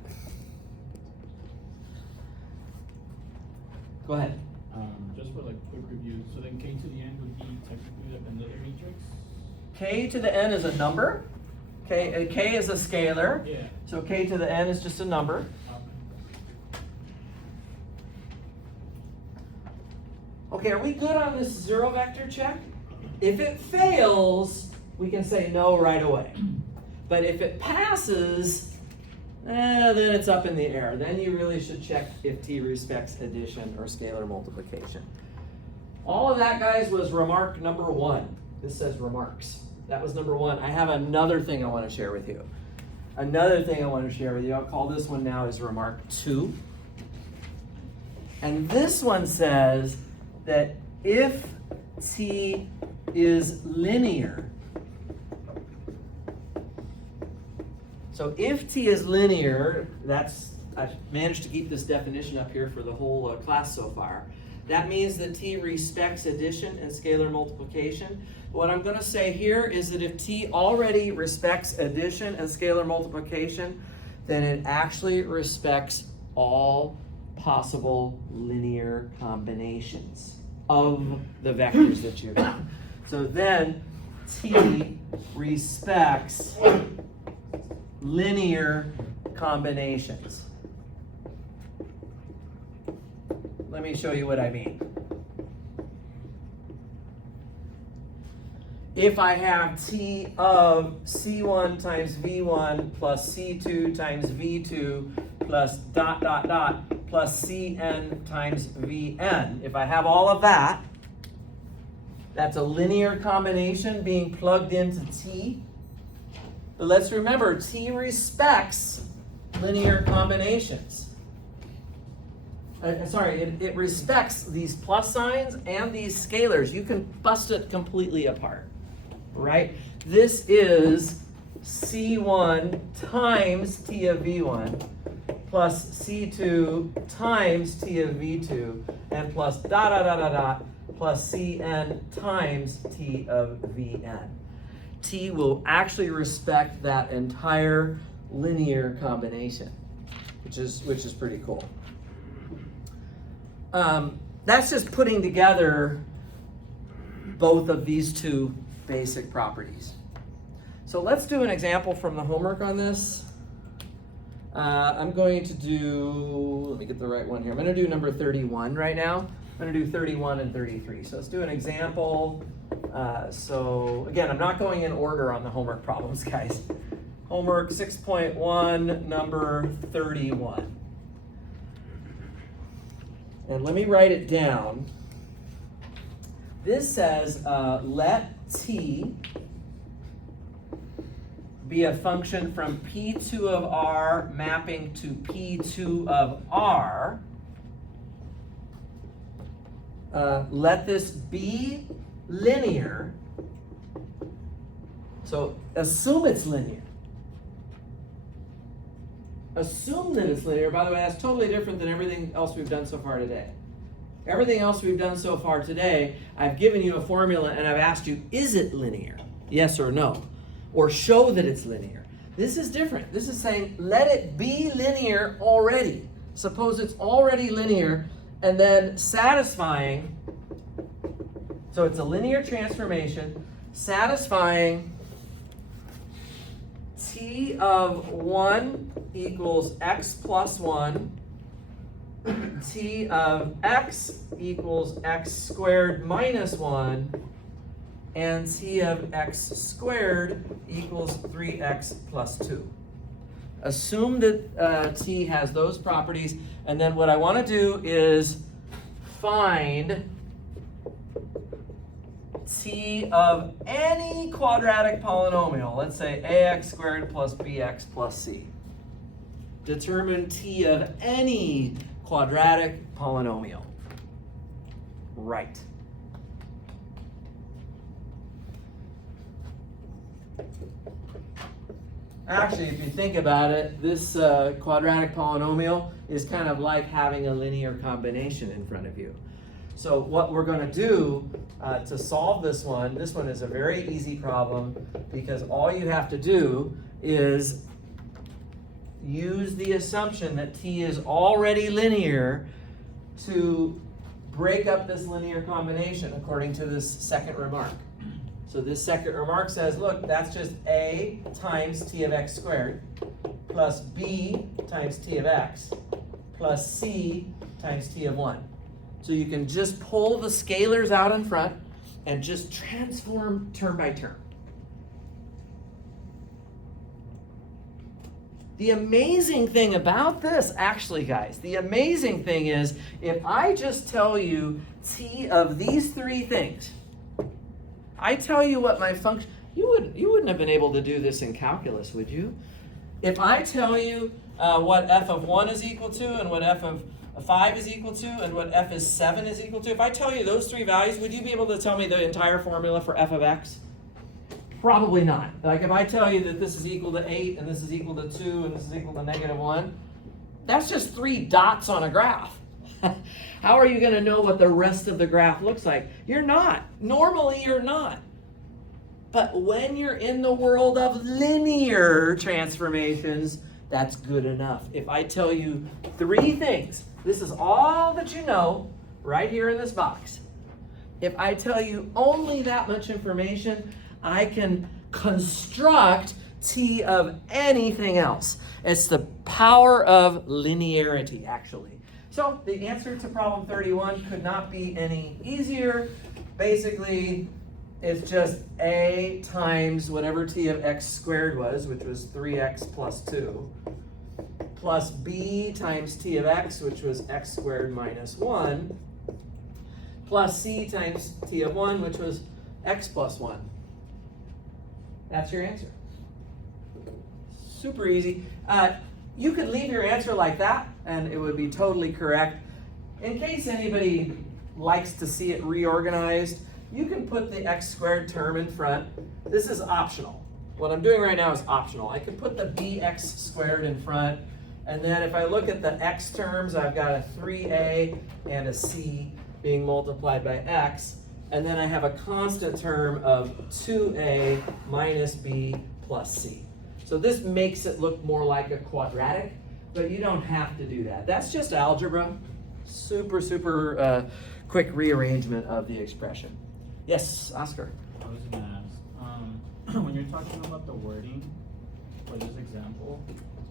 Go ahead. Just for like quick review, so then K to the N would be technically like another matrix? K to the N is a number. K is a scalar. Yeah. So K to the N is just a number. Okay, are we good on this zero vector check? If it fails, we can say no right away. But if it passes, then it's up in the air. Then you really should check if T respects addition or scalar multiplication. All of that, guys, was remark number 1. This says remarks. That was number 1. I have another thing I want to share with you. I'll call this one now as remark 2. And this one says that if T is linear, so if T is linear, I've managed to keep this definition up here for the whole class so far. That means that T respects addition and scalar multiplication. What I'm going to say here is that if T already respects addition and scalar multiplication, then it actually respects all possible linear combinations of the vectors that you have. So then T respects linear combinations. Let me show you what I mean. If I have T of C1 times V1 plus C2 times V2 plus ... plus Cn times Vn, if I have all of that, that's a linear combination being plugged into T. But let's remember, T respects linear combinations. It respects these plus signs and these scalars. You can bust it completely apart. right? This is C1 times T of V1 plus C2 times T of V2 and plus dot dot dot dot dot plus Cn times T of Vn. T will actually respect that entire linear combination, which is pretty cool. That's just putting together both of these two basic properties. So let's do an example from the homework on this. I'm going to do, let me get the right one here. I'm going to do number 31 right now. I'm going to do 31 and 33. So let's do an example. So again, I'm not going in order on the homework problems, guys. Homework 6.1, number 31. And let me write it down. This says, let T be a function from P2 of R mapping to P2 of R. Let this be linear. So assume it's linear. Assume that it's linear. By the way, that's totally different than everything else we've done so far today. Everything else we've done so far today, I've given you a formula and I've asked you, is it linear? Yes or no? Or show that it's linear. This is different. This is saying, let it be linear already. Suppose it's already linear and then satisfying, so it's a linear transformation, satisfying T of 1 equals x plus 1, T of x equals x squared minus 1, and T of x squared equals 3x plus 2. Assume that T has those properties, and then what I want to do is find T of any quadratic polynomial. Let's say ax squared plus bx plus c. Determine T of any quadratic polynomial. Right. Actually, if you think about it, this quadratic polynomial is kind of like having a linear combination in front of you. So what we're going to do to solve this one is a very easy problem, because all you have to do is use the assumption that T is already linear to break up this linear combination according to this second remark. So this second remark says, look, that's just A times T of x squared plus B times T of x plus C times T of 1. So you can just pull the scalars out in front and just transform term by term. The amazing thing about this, actually, guys, the amazing thing is if I just tell you T of these three things, I tell you what my function, you wouldn't have been able to do this in calculus, would you? If I tell you what f of 1 is equal to and what f of 5 is equal to and what f is 7 is equal to, if I tell you those three values, would you be able to tell me the entire formula for f of x? Probably not. Like if I tell you that this is equal to 8 and this is equal to 2 and this is equal to -1, that's just 3 dots on a graph. How are you going to know what the rest of the graph looks like? You're not. Normally you're not. But when you're in the world of linear transformations, that's good enough. If I tell you 3 things, this is all that you know right here in this box. If I tell you only that much information, I can construct T of anything else. It's the power of linearity, actually. So the answer to problem 31 could not be any easier. Basically, it's just A times whatever T of x squared was, which was 3x plus 2, plus B times T of x, which was x squared minus 1, plus C times T of 1, which was x plus 1. That's your answer. Super easy. You could leave your answer like that, and it would be totally correct. In case anybody likes to see it reorganized, you can put the x squared term in front. This is optional. What I'm doing right now is optional. I can put the bx squared in front, and then if I look at the x terms, I've got a 3a and a c being multiplied by x, and then I have a constant term of 2a minus b plus c. So this makes it look more like a quadratic, but you don't have to do that. That's just algebra. Super quick rearrangement of the expression. Yes, Oscar. I was gonna ask, when you're talking about the wording for this example,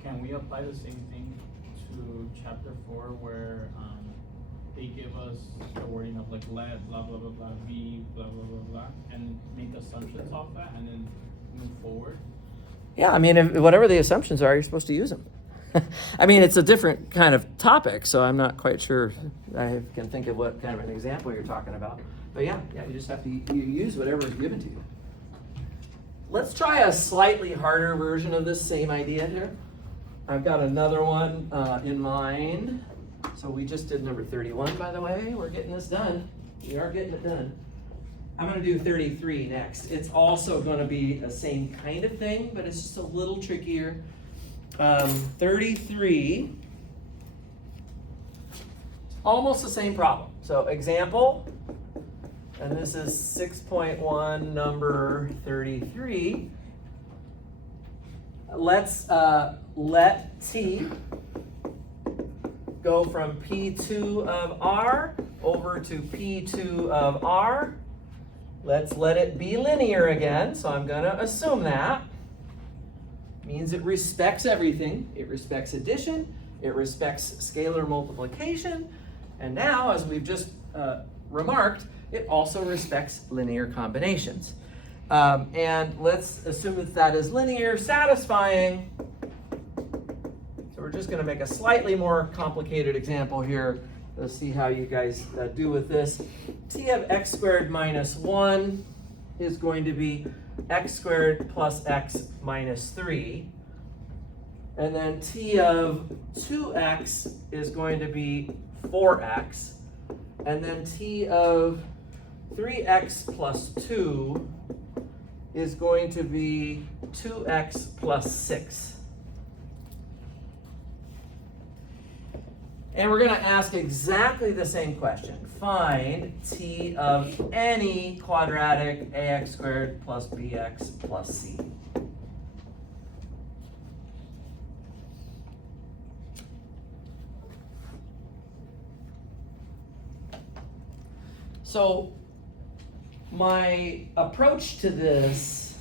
can we apply the same thing to chapter 4 where they give us the wording of like let blah blah blah blah be blah blah blah blah and make assumptions off that and then move forward? Yeah, I mean, whatever the assumptions are, you're supposed to use them. I mean, it's a different kind of topic, so I'm not quite sure I can think of what kind of an example you're talking about. But yeah, you just have to you use whatever is given to you. Let's try a slightly harder version of this same idea here. I've got another one in mind. So we just did number 31, by the way. We're getting this done. We are getting it done. I'm going to do 33 next. It's also going to be the same kind of thing, but it's just a little trickier. 33, almost the same problem. So example, and this is 6.1, number 33. Let's let t go from P2 of R over to P2 of R. Let's let it be linear again, so I'm going to assume that. Means it respects everything. It respects addition, it respects scalar multiplication, and now, as we've just remarked, it also respects linear combinations. And let's assume that that is linear, satisfying. So we're just going to make a slightly more complicated example here. Let's see how you guys do with this. T of x squared minus 1 is going to be x squared plus x minus 3. And then t of 2x is going to be 4x. And then t of 3x plus 2 is going to be 2x plus 6. And we're going to ask exactly the same question. Find t of any quadratic ax squared plus bx plus c. So my approach to this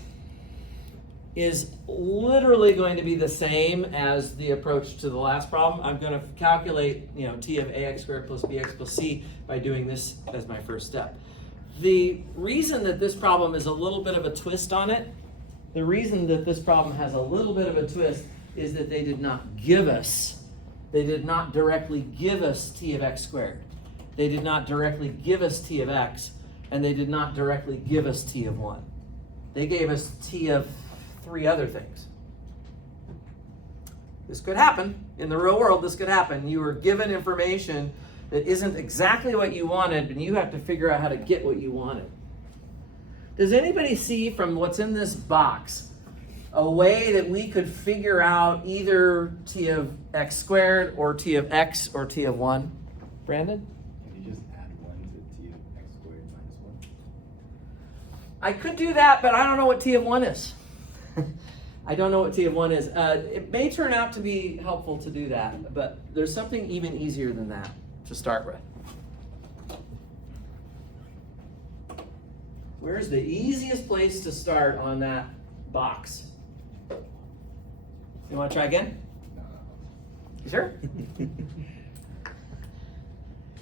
is literally going to be the same as the approach to the last problem. I'm going to calculate, t of ax squared plus bx plus c by doing this as my first step. The reason that this problem is a little bit of a twist on it, the reason that this problem has a little bit of a twist is that they did not directly give us t of x squared. They did not directly give us t of x, and they did not directly give us t of 1. They gave us t of 3 other things. This could happen. In the real world, this could happen. You were given information that isn't exactly what you wanted, and you have to figure out how to get what you wanted. Does anybody see from what's in this box a way that we could figure out either t of x squared or t of x or t of 1? Brandon? Can you just add 1 to t of x squared minus 1? I could do that, but I don't know what t of 1 is. I don't know what t of 1 is. It may turn out to be helpful to do that, but there's something even easier than that to start with. Where's the easiest place to start on that box? You want to try again? No. You sure?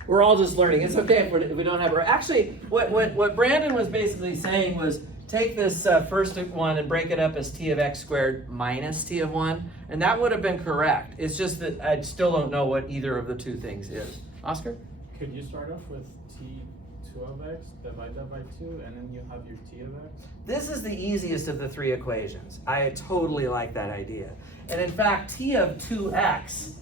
We're all just learning. It's okay if we don't have it. Actually, what Brandon was basically saying was take this first one and break it up as t of x squared minus t of 1, and that would have been correct. It's just that I still don't know what either of the two things is. Oscar? Could you start off with t2 of x, divide that by 2, and then you have your t of x? This is the easiest of the 3 equations. I totally like that idea. And in fact, t of 2x,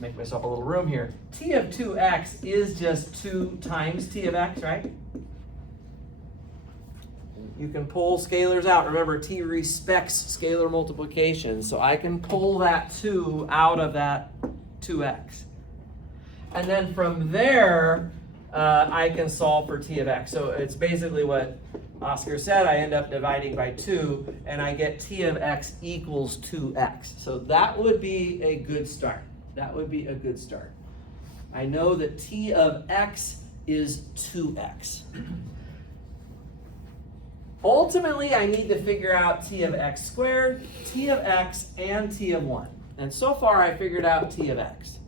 make myself a little room here, t of 2x is just 2 times t of x, right? You can pull scalars out. Remember, t respects scalar multiplication. So I can pull that 2 out of that 2x. And then from there, I can solve for t of x. So it's basically what Oscar said. I end up dividing by 2, and I get t of x equals 2x. So that would be a good start. That would be a good start. I know that t of x is 2x. Ultimately, I need to figure out t of x squared, t of x, and t of 1. And so far, I figured out t of x.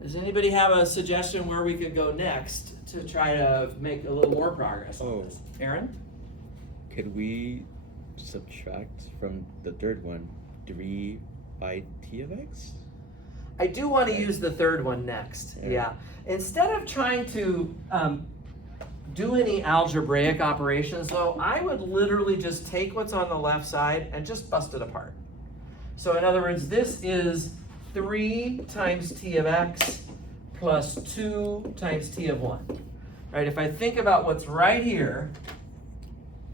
Does anybody have a suggestion where we could go next to try to make a little more progress on this? Aaron? Could we subtract from the third one 3 by t of x? I do want to use the third one next. Yeah. Instead of trying to do any algebraic operations, though, I would literally just take what's on the left side and just bust it apart. So in other words, this is 3 times t of x plus 2 times t of 1. Right? If I think about what's right here,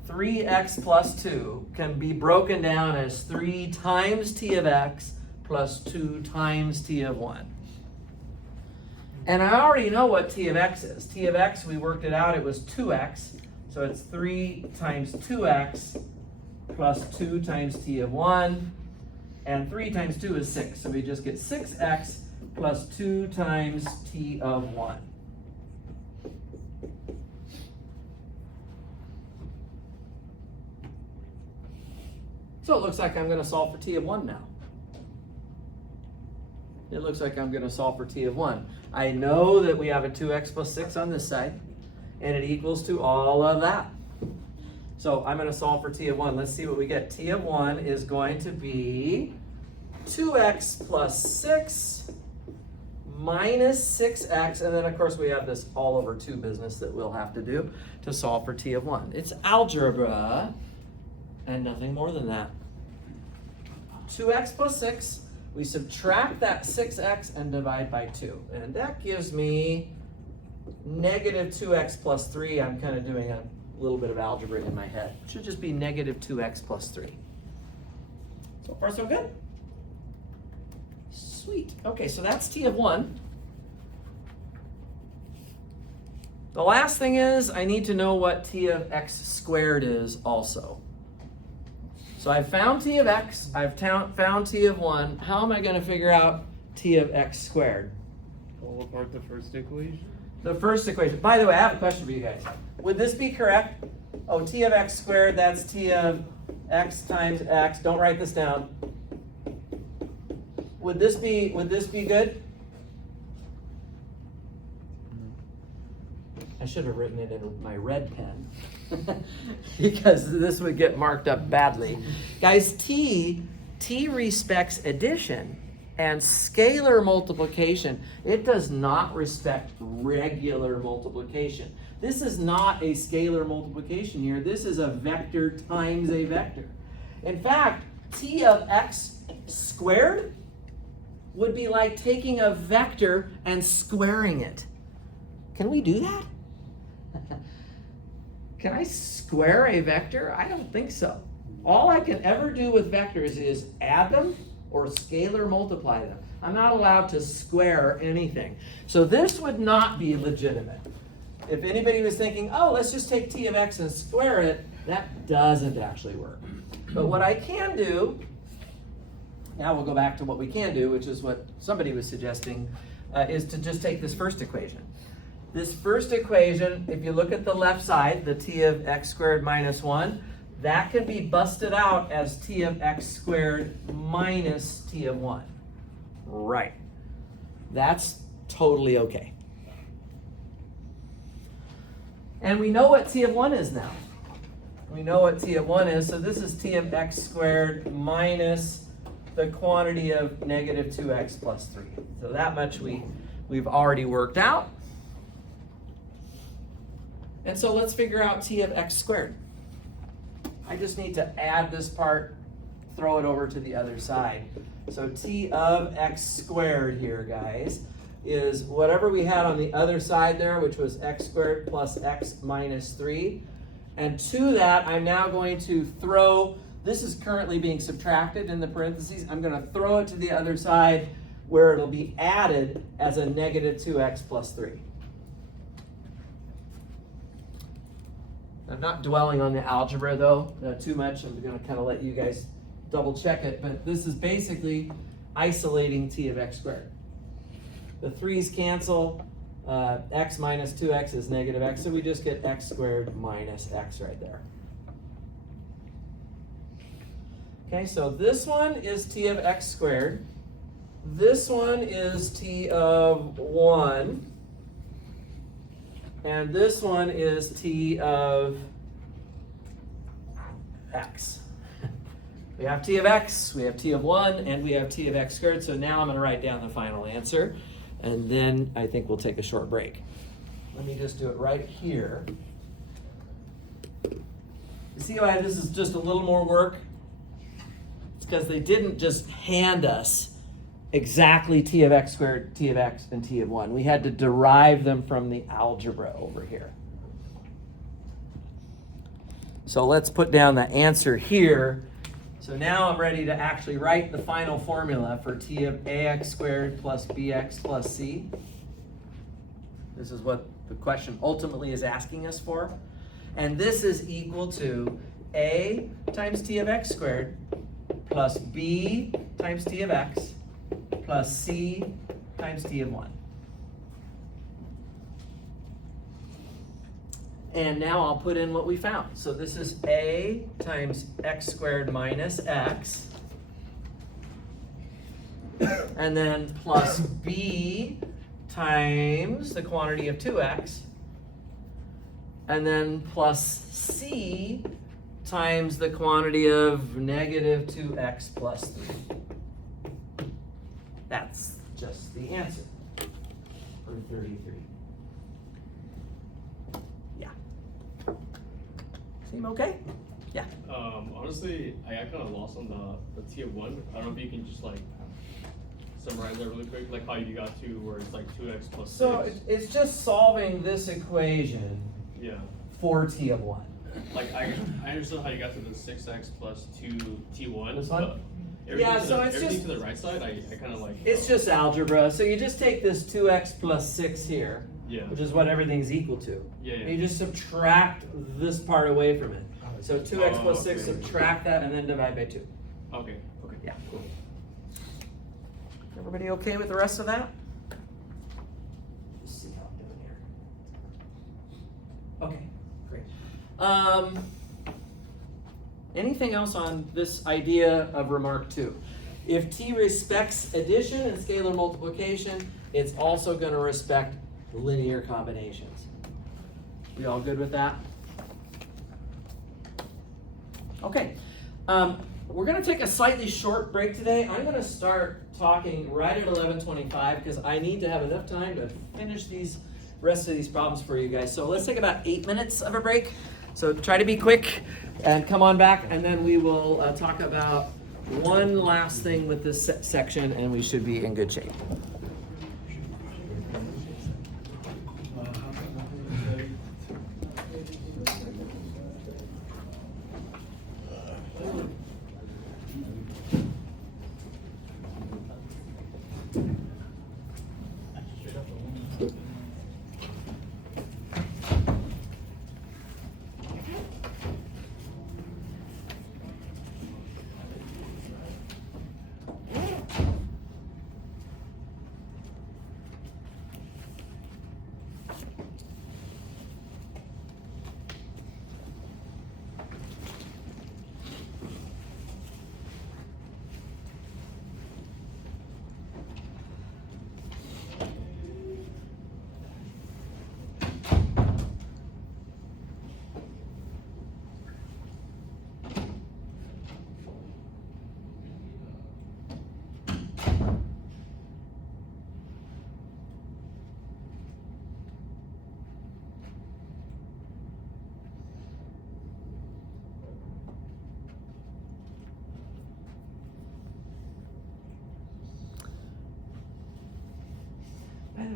3x plus 2 can be broken down as 3 times t of x plus 2 times t of 1. And I already know what t of x is. T of x, we worked it out, it was 2x. So it's 3 times 2x plus 2 times t of 1. And 3 times 2 is 6. So we just get 6x plus 2 times t of 1. So it looks like I'm going to solve for t of 1 now. It looks like I'm going to solve for t of 1. I know that we have a 2x plus 6 on this side, and it equals to all of that. So I'm going to solve for t of 1. Let's see what we get. T of 1 is going to be 2x plus 6 minus 6x, and then of course we have this all over 2 business that we'll have to do to solve for t of 1. It's algebra and nothing more than that. 2x plus 6. We subtract that 6x and divide by 2. And that gives me negative 2x plus 3. I'm kind of doing a little bit of algebra in my head. It should just be negative 2x plus 3. So far, so good. Sweet. Okay, so that's t of 1. The last thing is I need to know what t of x squared is also. So I've found t of x, I've found t of 1. How am I going to figure out t of x squared? Pull apart the first equation. The first equation. By the way, I have a question for you guys. Would this be correct? Oh, t of x squared, that's t of x times x. Don't write this down. Would this be good? I should have written it in my red pen because this would get marked up badly. Guys, t respects addition and scalar multiplication. It does not respect regular multiplication. This is not a scalar multiplication here. This is a vector times a vector. In fact, t of x squared would be like taking a vector and squaring it. Can we do that? Can I square a vector? I don't think so. All I can ever do with vectors is add them or scalar multiply them. I'm not allowed to square anything. So this would not be legitimate. If anybody was thinking, oh, let's just take t of x and square it, that doesn't actually work. But what I can do, now we'll go back to what we can do, which is what somebody was suggesting, is to just take this first equation. This first equation, if you look at the left side, the t of x squared minus 1, that can be busted out as t of x squared minus t of 1. Right. That's totally okay. And we know what t of 1 is now. We know what t of 1 is, so this is t of x squared minus the quantity of negative 2x plus 3. So that much we've already worked out. And so let's figure out t of x squared. I just need to add this part, throw it over to the other side. So t of x squared here, guys, is whatever we had on the other side there, which was x squared plus x minus 3. And to that, I'm now going to throw, this is currently being subtracted in the parentheses. I'm going to throw it to the other side where it'll be added as a negative 2x plus 3. I'm not dwelling on the algebra though too much. I'm going to kind of let you guys double check it. But this is basically isolating t of x squared. The 3's cancel. X minus 2x is negative x, so we just get x squared minus x right there. Okay, so this one is t of x squared. This one is t of 1. And this one is t of x. We have t of x, we have t of 1, and we have t of x squared. So now I'm going to write down the final answer. And then I think we'll take a short break. Let me just do it right here. You see why this is just a little more work? It's because they didn't just hand us exactly t of x squared, t of x, and t of 1. We had to derive them from the algebra over here. So let's put down the answer here. So now I'm ready to actually write the final formula for t of ax squared plus bx plus c. This is what the question ultimately is asking us for. And this is equal to a times t of x squared plus b times t of x plus c times t of 1. And now I'll put in what we found. So this is a times x squared minus x. And then plus b times the quantity of 2x. And then plus c times the quantity of negative 2x plus 3. That's just the answer for 33. Seem okay? Yeah. Honestly, I got kind of lost on the t of 1. I don't know if you can just like summarize that really quick, like how you got to where it's like 2x plus 6. So it's just solving this equation Yeah. for t of 1. Like I understood how you got to the 6x plus 2t1. This one? But everything Yeah, to so the, it's everything just- to the right side, I kind of like. It's just algebra. So you just take this 2x plus 6 here, Yeah. which is what everything's equal to. Yeah. And you just subtract this part away from it. So 2x plus 6, okay. subtract that, and then divide by 2. Okay. Okay. Yeah. Cool. Everybody okay with the rest of that? Let's see how I'm doing here. Okay, great. Anything else on this idea of remark 2? If t respects addition and scalar multiplication, it's also going to respect linear combinations. We all good with that? Okay. We're going to take a slightly short break today. I'm going to start talking right at 11:25 because I need to have enough time to finish these rest of these problems for you guys. So let's take about 8 minutes of a break. So try to be quick and come on back, and then we will talk about one last thing with this section, and we should be in good shape.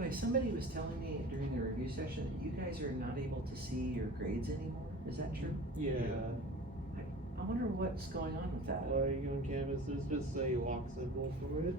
way, somebody was telling me during the review session that you guys are not able to see your grades anymore. Is that true? Yeah, I wonder what's going on with that. like on Canvas, there's just a lock symbol for it.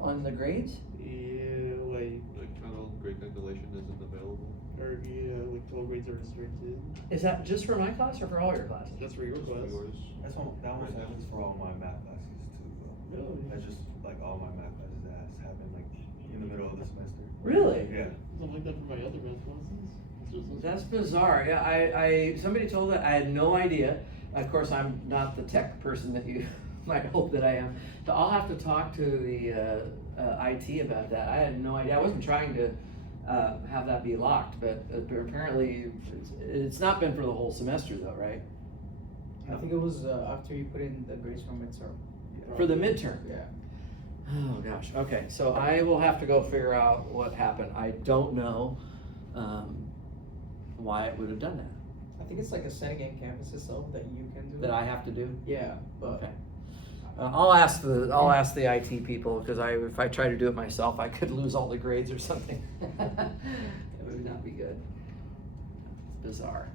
On the grades? Yeah, like, Like channel grade calculation isn't available. or yeah, like 12 grades are restricted. Is that just for my class or for all your classes? That's for your Just for class. yours. That was happens for all my math classes too, though. Really? That's just like all my math classes that has happened like in the middle of the semester. Really? Yeah. Something like that for my other math classes. It's just this That's bizarre. Yeah, I somebody told that I had no idea. Of course, I'm not the tech person that you might hope that I am. So I'll have to talk to the IT about that. I had no idea. I wasn't trying to have that be locked, but apparently it's not been for the whole semester though, right? I think it was after you put in the grades from midterm. For the midterm. Yeah. Oh gosh. Okay, so I will have to go figure out what happened. I don't know why it would have done that. I think it's like a setting in Canvas itself that you can do. That I have to do. Yeah, but Okay. I'll ask the IT people because if I try to do it myself, I could lose all the grades or something. It would not be good. It's bizarre.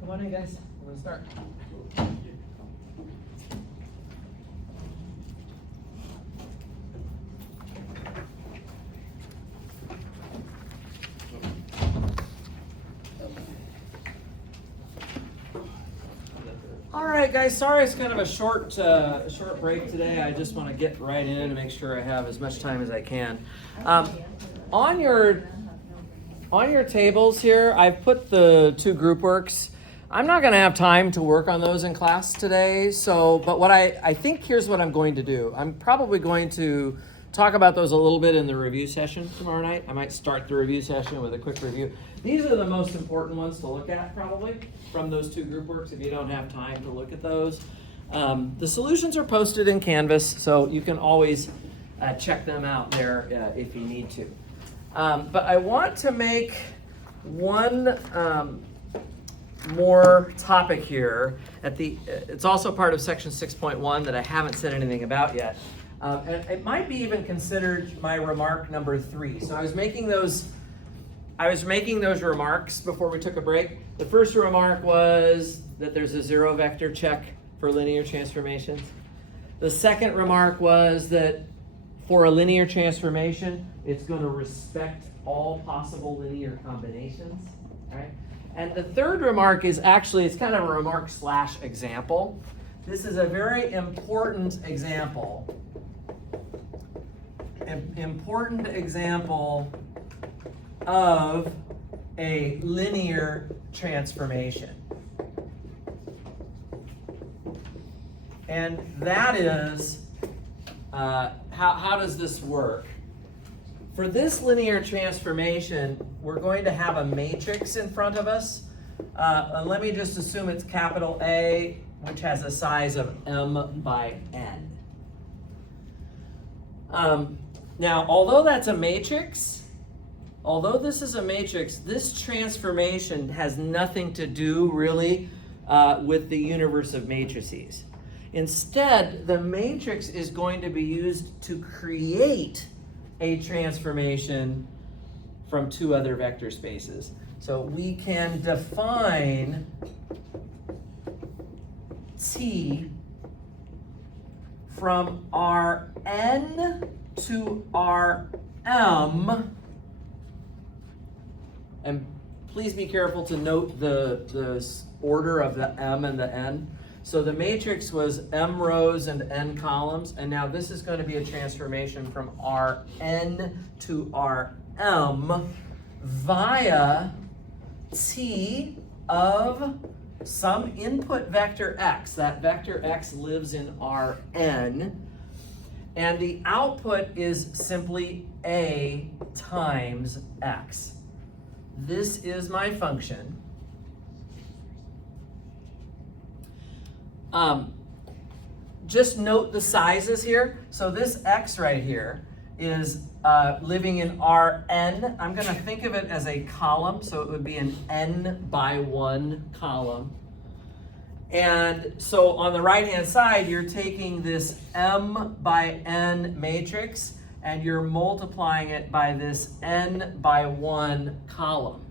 Good morning, guys. start. All right, guys. Sorry, it's kind of a short break today. I just want to get right in and make sure I have as much time as I can. On your tables here, I've put the two group works. I'm not going to have time to work on those in class today. But what I think here's what I'm going to do. I'm probably going to talk about those a little bit in the review session tomorrow night. I might start the review session with a quick review. These are the most important ones to look at probably from those two group works if you don't have time to look at those. The solutions are posted in Canvas, so you can always check them out there if you need to. But I want to make one more topic here. It's also part of section 6.1 that I haven't said anything about yet. And it might be even considered my remark number 3. So I was making those remarks before we took a break. The first remark was that there's a zero vector check for linear transformations. The second remark was that for a linear transformation, it's going to respect all possible linear combinations, right? And the third remark is actually, it's kind of a remark / example. This is a very important example. An important example of a linear transformation. And that is, how does this work? For this linear transformation, we're going to have a matrix in front of us. And let me just assume it's capital A, which has a size of m by n. Now, although that's a matrix, although this is a matrix, this transformation has nothing to do really with the universe of matrices. Instead, the matrix is going to be used to create a transformation from two other vector spaces. So we can define T from Rn to Rm, and please be careful to note the order of the m and the n. So the matrix was m rows and n columns, and now this is going to be a transformation from Rn to Rm via T of some input vector x. That vector x lives in Rn, and the output is simply a times x. This is my function. Just note the sizes here. So this x right here is living in Rn. I'm going to think of it as a column, so it would be an n by 1 column. And so on the right-hand side, you're taking this m by n matrix, and you're multiplying it by this n by 1 column.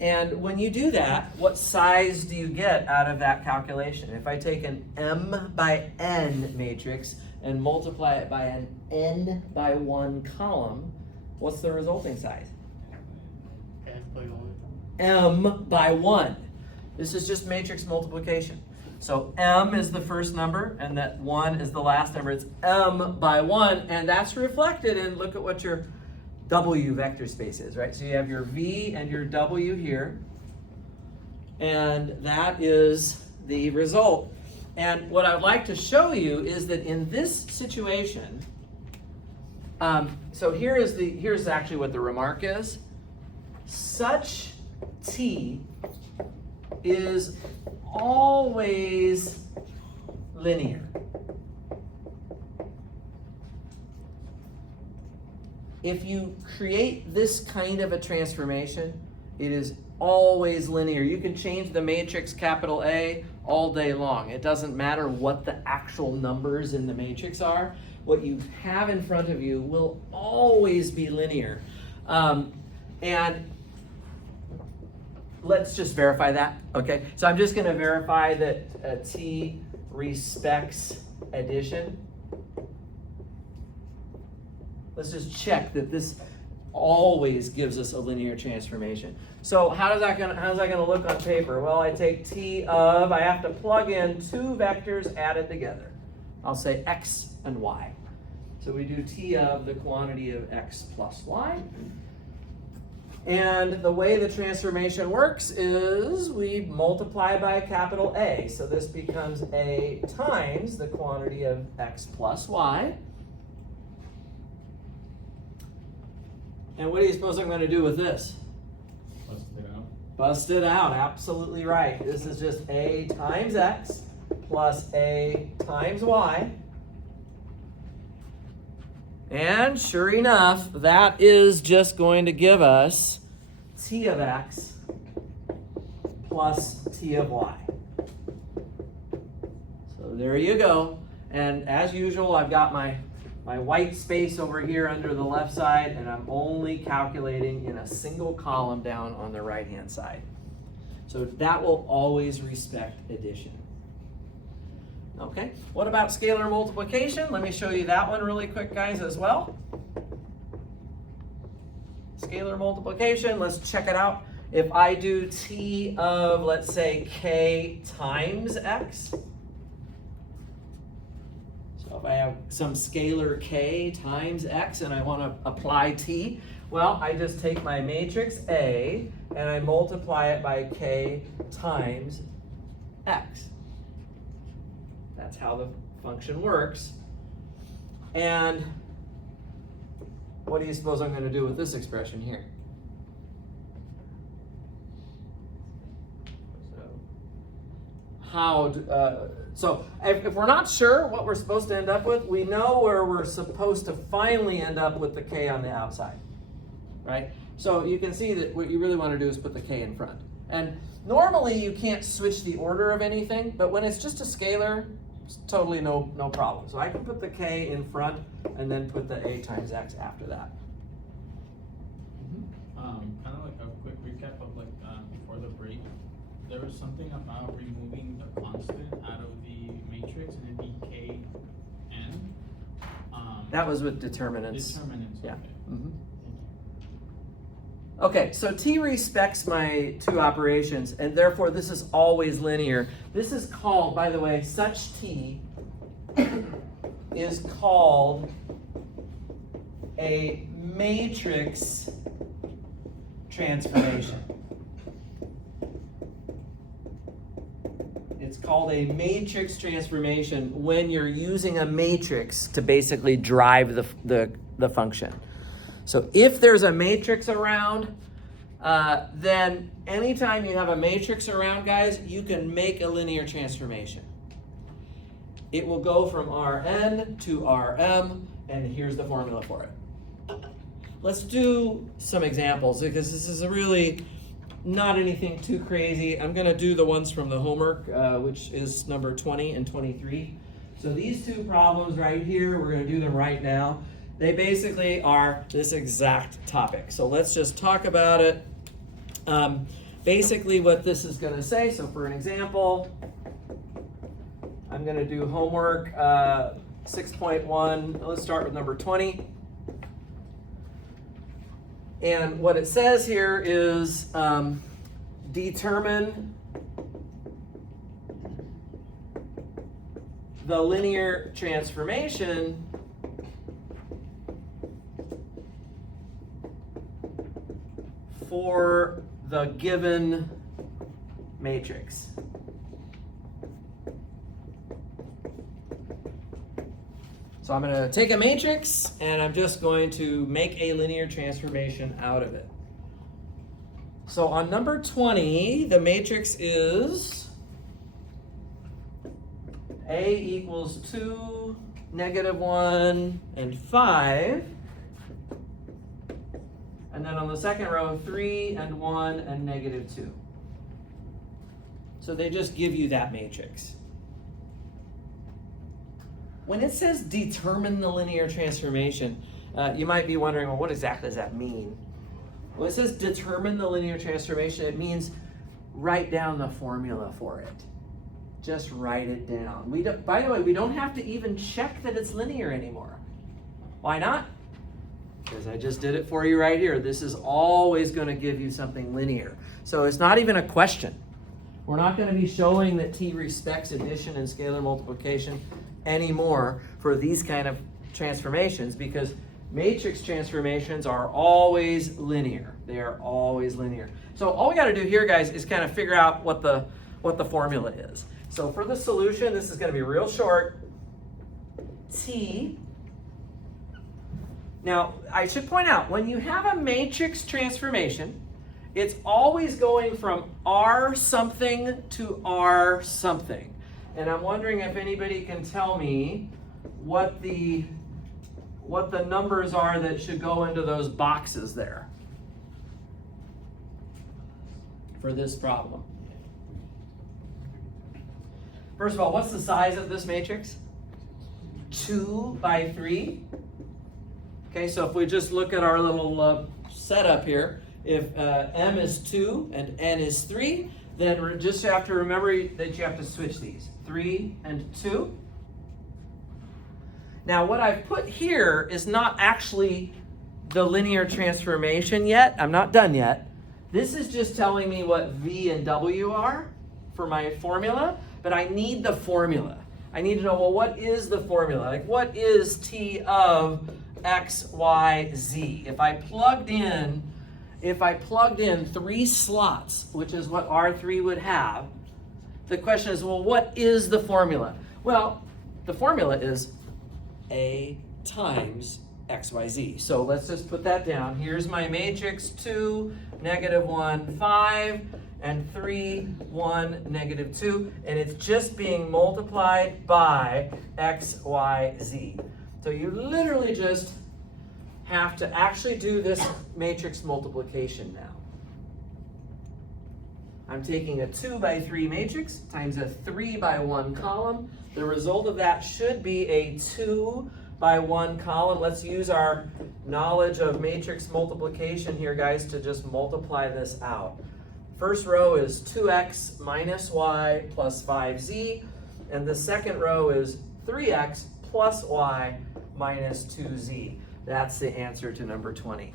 And when you do that, what size do you get out of that calculation? If I take an m by n matrix and multiply it by an n by 1 column, what's the resulting size? M by 1. M by 1. This is just matrix multiplication. So m is the first number, and that 1 is the last number. It's m by 1, and that's reflected in, look at what your W vector space is, right? So you have your V and your W here, and that is the result. And what I'd like to show you is that in this situation, so here's actually what the remark is. Such T is always linear. If you create this kind of a transformation, it is always linear. You can change the matrix capital A all day long. It doesn't matter what the actual numbers in the matrix are. What you have in front of you will always be linear. And let's just verify that, okay? So I'm just gonna verify that T respects addition. Let's just check that this always gives us a linear transformation. So how's that gonna look on paper? Well, I take T of, I have to plug in two vectors added together. I'll say X and Y. So we do T of the quantity of X plus Y. And the way the transformation works is we multiply by a capital A. So this becomes A times the quantity of X plus Y. And what do you suppose I'm going to do with this? Bust it out. Bust it out, absolutely right. This is just A times X plus A times Y. And sure enough, that is just going to give us T of X plus T of Y. So there you go. And as usual, I've got my white space over here under the left side, and I'm only calculating in a single column down on the right-hand side. So that will always respect addition. Okay, what about scalar multiplication? Let me show you that one really quick, guys, as well. Scalar multiplication, let's check it out. If I do T of, let's say, K times X. So if I have some scalar K times X and I want to apply T, well, I just take my matrix A and I multiply it by K times X. That's how the function works. And what do you suppose I'm going to do with this expression here? So if we're not sure what we're supposed to end up with, we know where we're supposed to finally end up with the K on the outside, right? So you can see that what you really want to do is put the K in front. And normally you can't switch the order of anything, but when it's just a scalar, it's totally no problem. So I can put the K in front and then put the A times X after that. Kind of like a quick recap of before the break. There was something about removing the constant out of the matrix and it be Kn. That was with determinants. Determinants. Yeah. Okay. Mm-hmm. Okay, so T respects my two operations, and therefore this is always linear. This is called, by the way, such T is called a matrix transformation. It's called a matrix transformation when you're using a matrix to basically drive the function. So if there's a matrix around, then anytime you have a matrix around, guys, you can make a linear transformation. It will go from Rn to Rm, and here's the formula for it. Let's do some examples, because this is really not anything too crazy. I'm going to do the ones from the homework, which is number 20 and 23. So these two problems right here, we're going to do them right now. They basically are this exact topic. So let's just talk about it. Basically what this is going to say, so for an example, I'm going to do homework 6.1. Let's start with number 20. And what it says here is determine the linear transformation for the given matrix. So I'm going to take a matrix and I'm just going to make a linear transformation out of it. So on number 20, the matrix is A equals 2, -1, and 5. And then on the second row, 3 and 1 and -2. So they just give you that matrix. When it says determine the linear transformation, you might be wondering, well, what exactly does that mean? When it says determine the linear transformation, it means write down the formula for it. Just write it down. By the way, we don't have to even check that it's linear anymore. Why not? Because I just did it for you right here. This is always going to give you something linear. So it's not even a question. We're not going to be showing that t respects addition and scalar multiplication anymore for these kind of transformations, because matrix transformations are always linear. They are always linear. So all we got to do here, guys, is kind of figure out what the formula is. So for the solution, this is going to be real short. T. Now, I should point out, when you have a matrix transformation, it's always going from R something to R something. And I'm wondering if anybody can tell me what the numbers are that should go into those boxes there for this problem. First of all, what's the size of this matrix? 2 by 3. Okay, so if we just look at our little setup here, if m is 2 and n is 3, then just have to remember that you have to switch these. 3 and 2. Now what I've put here is not actually the linear transformation yet. I'm not done yet. This is just telling me what v and w are for my formula, but I need the formula. I need to know, well, what is the formula? Like, what is t of x, y, z? If I plugged in 3 slots, which is what R3 would have, the question is, well, what is the formula? Well, the formula is A times XYZ. So let's just put that down. Here's my matrix: 2, -1, 5, and 3, 1, -2. And it's just being multiplied by X, Y, Z. So you literally just have to actually do this matrix multiplication now. I'm taking a 2 by 3 matrix times a 3 by 1 column. The result of that should be a 2 by 1 column. Let's use our knowledge of matrix multiplication here, guys, to just multiply this out. First row is 2x minus y plus 5z, and the second row is 3x plus y minus 2z. That's the answer to number 20.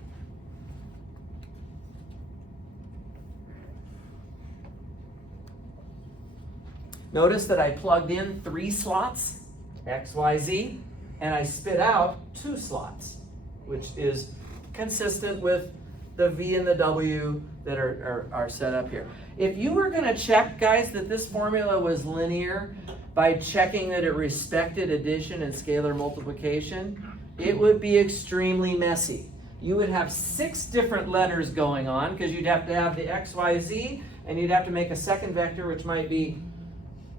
Notice that I plugged in 3 slots, x, y, z, and I spit out 2 slots, which is consistent with the v and the w that are set up here. If you were going to check, guys, that this formula was linear by checking that it respected addition and scalar multiplication, it would be extremely messy. You would have 6 different letters going on, because you'd have to have the x, y, z, and you'd have to make a second vector, which might be,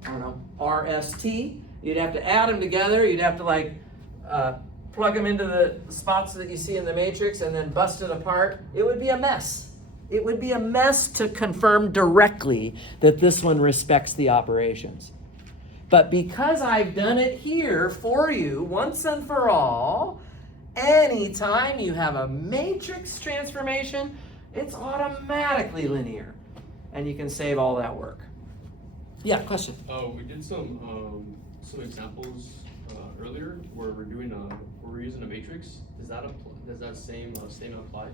I don't know, RST. You'd have to add them together. You'd have to plug them into the spots that you see in the matrix and then bust it apart. It would be a mess. It would be a mess to confirm directly that this one respects the operations. But because I've done it here for you once and for all, anytime you have a matrix transformation, it's automatically linear. And you can save all that work. Yeah, question? We did some examples earlier where we're using a matrix. Does that same statement apply?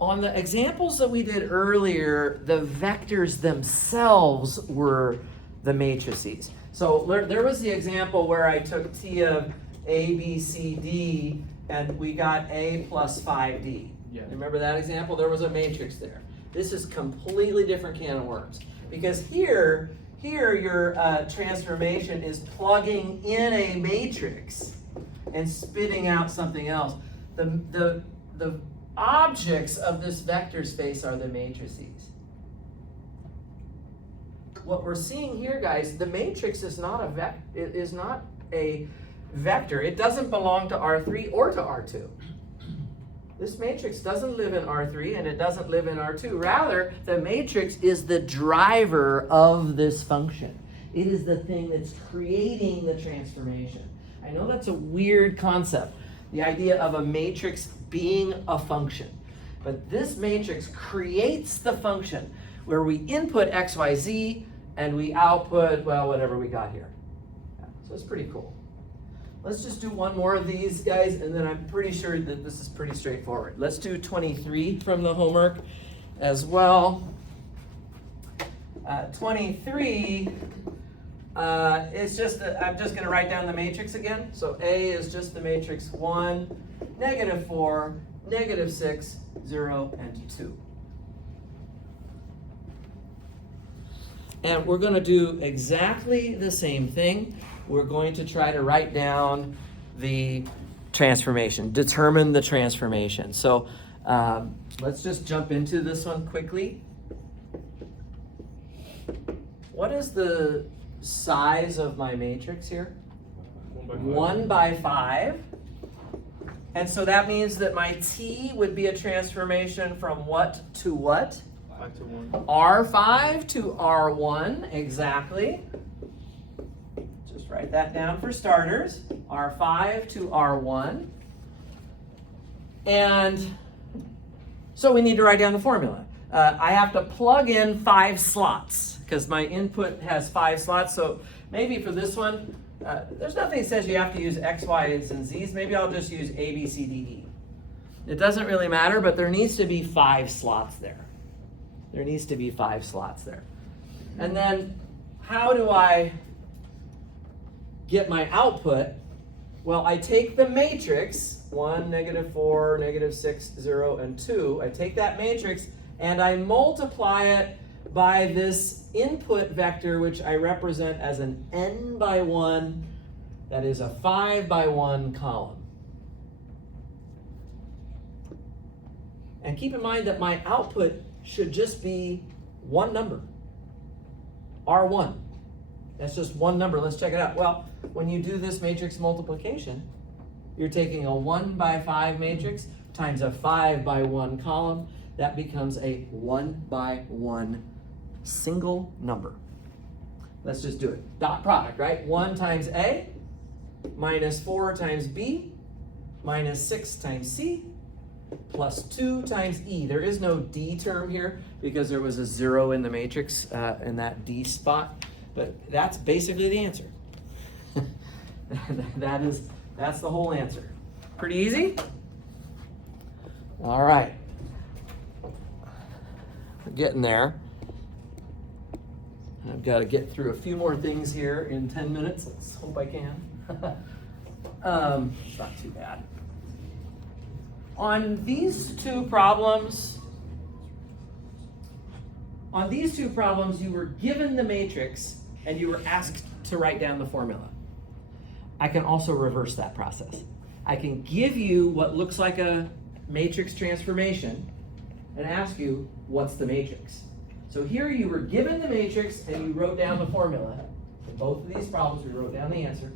On the examples that we did earlier, the vectors themselves were the matrices. So there was the example where I took t of a, b, c, d, and we got a plus 5d. Yeah. Remember that example? There was a matrix there. This is completely different can of worms, because here your transformation is plugging in a matrix and spitting out something else. The objects of this vector space are the matrices. What we're seeing here, guys, the matrix is not a vector. It doesn't belong to R3 or to R2. This matrix doesn't live in R3 and it doesn't live in R2. Rather, the matrix is the driver of this function. It is the thing that's creating the transformation. I know that's a weird concept, the idea of a matrix being a function. But this matrix creates the function. where we input X, Y, Z, and we output, well, whatever we got here. Yeah, so it's pretty cool. Let's just do one more of these, guys, and then I'm pretty sure that this is pretty straightforward. Let's do 23 from the homework as well. 23, it's just, I'm just going to write down the matrix again. So A is just the matrix 1, -4, -6, 0, and 2. And we're going to do exactly the same thing. We're going to try to write down the transformation, determine the transformation. So let's just jump into this one quickly. What is the size of my matrix here? 1 by 5. And so that means that my T would be a transformation from what to what? 5 to 1. R5 to R1, exactly. Just write that down for starters. R5 to R1. And so we need to write down the formula. I have to plug in 5 slots because my input has 5 slots. So maybe for this one, there's nothing that says you have to use X, Y's, and Z's. Maybe I'll just use A, B, C, D, E. It doesn't really matter, but there needs to be 5 slots there. There needs to be 5 slots there. And then how do I get my output? Well, I take the matrix, 1, -4, -6, 0, and 2. I take that matrix and I multiply it by this input vector, which I represent as an n by 1, that is a 5 by 1 column. And keep in mind that my output should just be one number, R1. That's just one number. Let's check it out. Well, when you do this matrix multiplication, you're taking a 1 by 5 matrix times a 5 by 1 column. That becomes a 1 by 1 single number. Let's just do it. Dot product, right? 1 times A minus 4 times B minus 6 times C plus 2 times E. There is no D term here because there was a 0 in the matrix in that D spot, but that's basically the answer. That's the whole answer. Pretty easy? All right. We're getting there. I've got to get through a few more things here in 10 minutes. Let's hope I can. It's not too bad. On these two problems, you were given the matrix and you were asked to write down the formula. I can also reverse that process. I can give you what looks like a matrix transformation and ask you, what's the matrix? So here you were given the matrix and you wrote down the formula. In both of these problems, we wrote down the answer.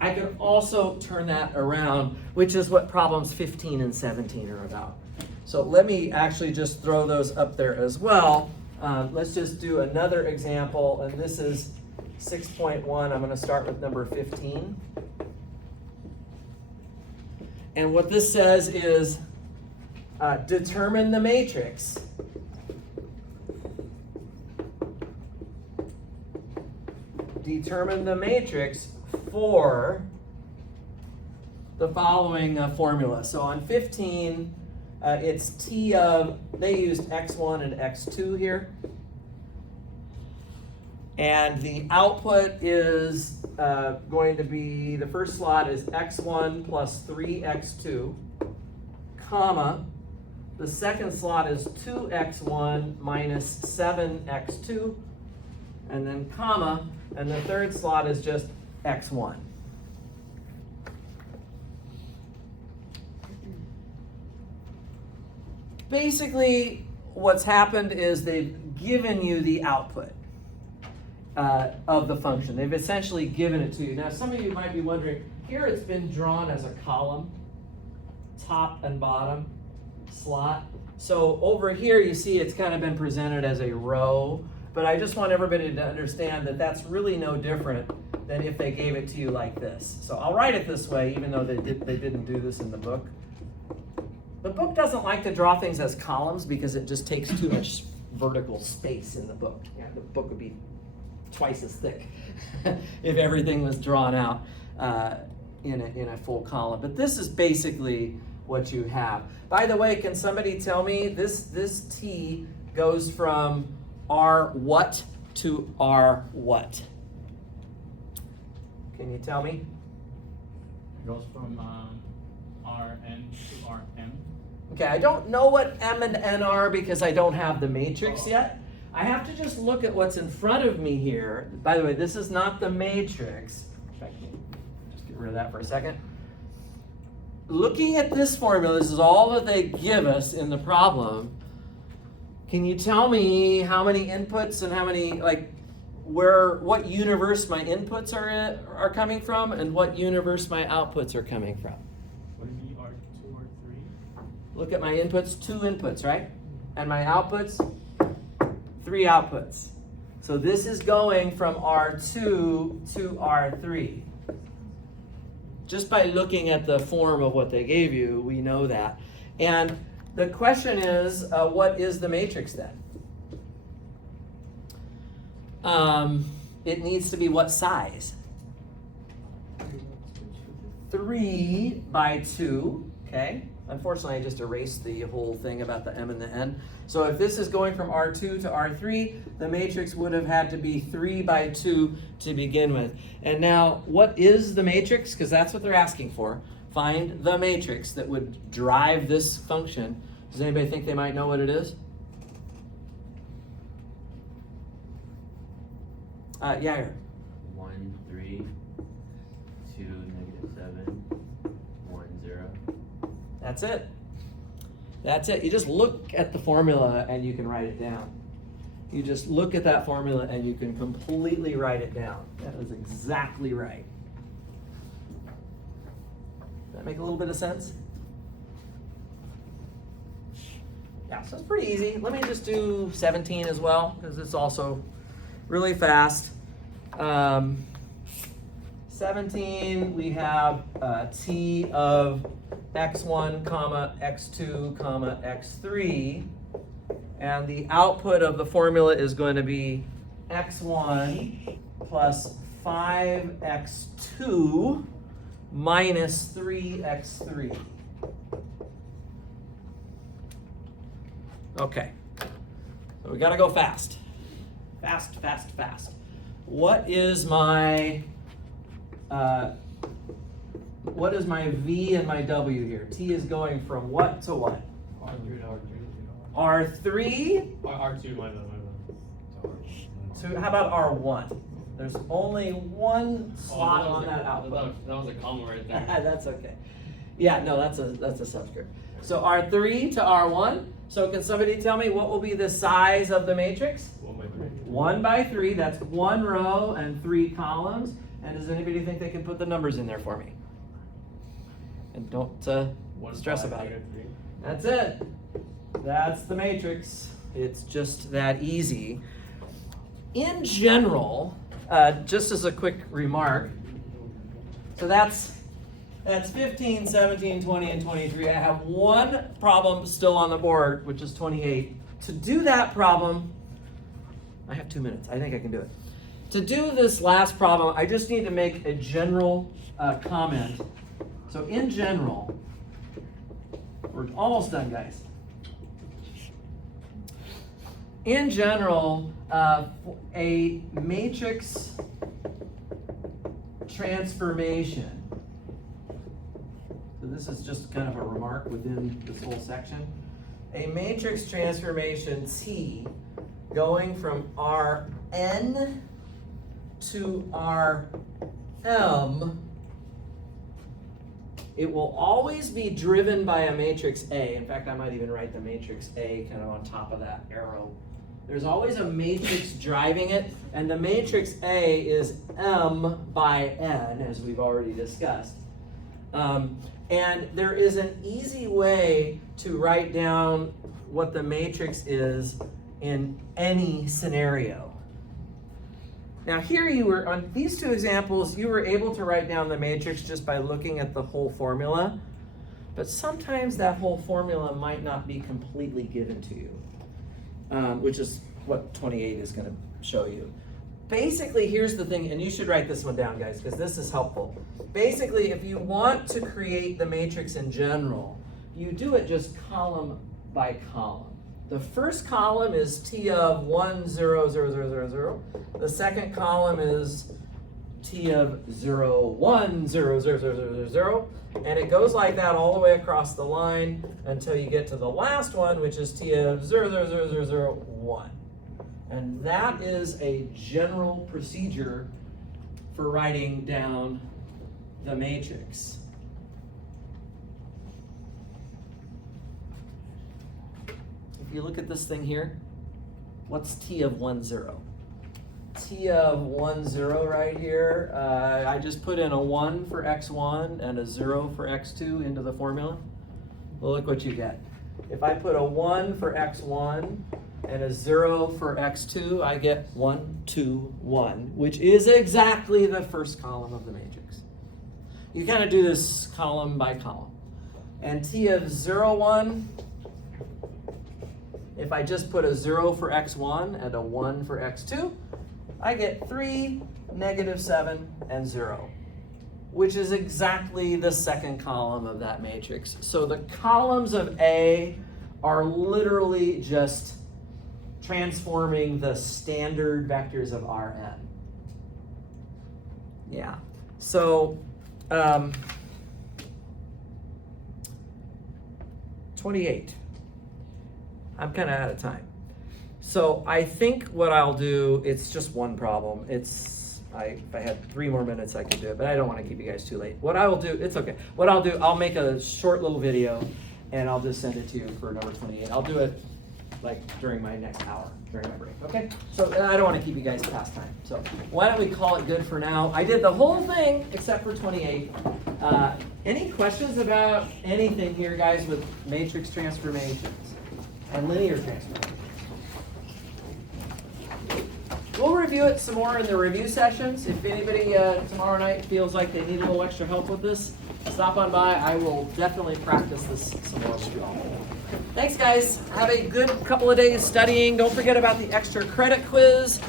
I could also turn that around, which is what problems 15 and 17 are about. So let me actually just throw those up there as well. Let's just do another example, and this is 6.1. I'm going to start with number 15. And what this says is determine the matrix. Determine the matrix for the following formula. So on 15, it's T of, they used X1 and X2 here. And the output is going to be, the first slot is X1 plus 3X2, comma. The second slot is 2X1 minus 7X2, and then comma. And the third slot is just X1. Basically, what's happened is they've given you the output of the function. They've essentially given it to you. Now, some of you might be wondering, here it's been drawn as a column, top and bottom slot. So over here, you see it's kind of been presented as a row. But I just want everybody to understand that that's really no different than if they gave it to you like this. So I'll write it this way, even though they didn't do this in the book. The book doesn't like to draw things as columns because it just takes too much vertical space in the book. Yeah, the book would be twice as thick if everything was drawn out in a full column. But this is basically what you have. By the way, can somebody tell me this T goes from R what to R what? Can you tell me? It goes from Rn to Rm. Okay, I don't know what M and N are because I don't have the matrix yet. I have to just look at what's in front of me here. By the way, this is not the matrix. In fact, just get rid of that for a second. Looking at this formula, this is all that they give us in the problem. Can you tell me how many inputs and how many, like, what universe my inputs are coming from and what universe my outputs are coming from? Would it be R2 or 3? Look at my inputs, 2 inputs, right? And my outputs, 3 outputs. So this is going from R2 to R3. Just by looking at the form of what they gave you, we know that. And the question is, what is the matrix then? It needs to be what size? 3 by 2, okay? Unfortunately, I just erased the whole thing about the M and the N. So if this is going from R2 to R3, the matrix would have had to be 3 by 2 to begin with. And now, what is the matrix? Because that's what they're asking for. Find the matrix that would drive this function. Does anybody think they might know what it is? Yeah. 1, 3, 2, -7, 1, 0. That's it. That's it. You just look at the formula and you can write it down. You just look at that formula and you can completely write it down. That is exactly right. Does that make a little bit of sense? Yeah, so it's pretty easy. Let me just do 17 as well, because it's also really fast. 17, we have T of x1, comma, x2, comma, x3. And the output of the formula is going to be x1 plus 5x2 minus 3x3. Okay, so we gotta go fast. Fast, fast, fast. What is my V and my W here? T is going from what to what? R3 to R3 R2, my bad. to, how about R1? There's only one slot on that output. That was a comma right there. That's okay. Yeah, no, that's a subscript. So R3 to R1. So can somebody tell me what will be the size of the matrix? 1 by 3. 1 by 3, that's 1 row and 3 columns. And does anybody think they can put the numbers in there for me? And don't stress about it. That's it. That's the matrix. It's just that easy. In general, just as a quick remark, so that's 15, 17, 20, and 23. I have one problem still on the board, which is 28. To do that problem, I have 2 minutes. I think I can do it. To do this last problem, I just need to make a general comment. So in general, we're almost done, guys. In general, a matrix transformation. So this is just kind of a remark within this whole section. A matrix transformation T going from Rn to Rm, it will always be driven by a matrix A. In fact, I might even write the matrix A kind of on top of that arrow. There's always a matrix driving it, and the matrix A is M by N, as we've already discussed. And there is an easy way to write down what the matrix is in any scenario. Now here you were, on these two examples, you were able to write down the matrix just by looking at the whole formula, but sometimes that whole formula might not be completely given to you. which is what 28 is going to show you. Basically, here's the thing, and you should write this one down, guys, because this is helpful. Basically, if you want to create the matrix in general, you do it just column by column. The first column is T of 1, 0, 0, 0, 0, 0. The second column is T of 0, 1, 0, 0, 0, 0, 0, 0. And it goes like that all the way across the line until you get to the last one, which is T of 0, 0, 0, 0, 0, 1. And that is a general procedure for writing down the matrix. If you look at this thing here, what's T of 1, 0? T of 1, 0 right here, I just put in a 1 for x1 and a 0 for x2 into the formula. Well, look what you get. If I put a 1 for x1 and a 0 for x2, I get 1, 2, 1, which is exactly the first column of the matrix. You kind of do this column by column. And T of 0, 1, if I just put a 0 for x1 and a 1 for x2, I get 3, -7, and 0, which is exactly the second column of that matrix. So the columns of A are literally just transforming the standard vectors of Rn. Yeah, so 28. I'm kind of out of time. So I think what I'll do, it's just one problem. If I had 3 more minutes, I could do it, but I don't want to keep you guys too late. What I will do, it's okay. What I'll do, I'll make a short little video and I'll just send it to you for number 28. I'll do it like during my next hour, during my break, okay? So I don't want to keep you guys past time. So why don't we call it good for now? I did the whole thing except for 28. Any questions about anything here, guys, with matrix transformations and linear transformations? We'll review it some more in the review sessions. If anybody tomorrow night feels like they need a little extra help with this, stop on by. I will definitely practice this some more with you all. Thanks, guys. Have a good couple of days studying. Don't forget about the extra credit quiz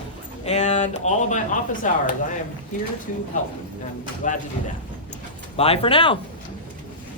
and all of my office hours. I am here to help. I'm glad to do that. Bye for now.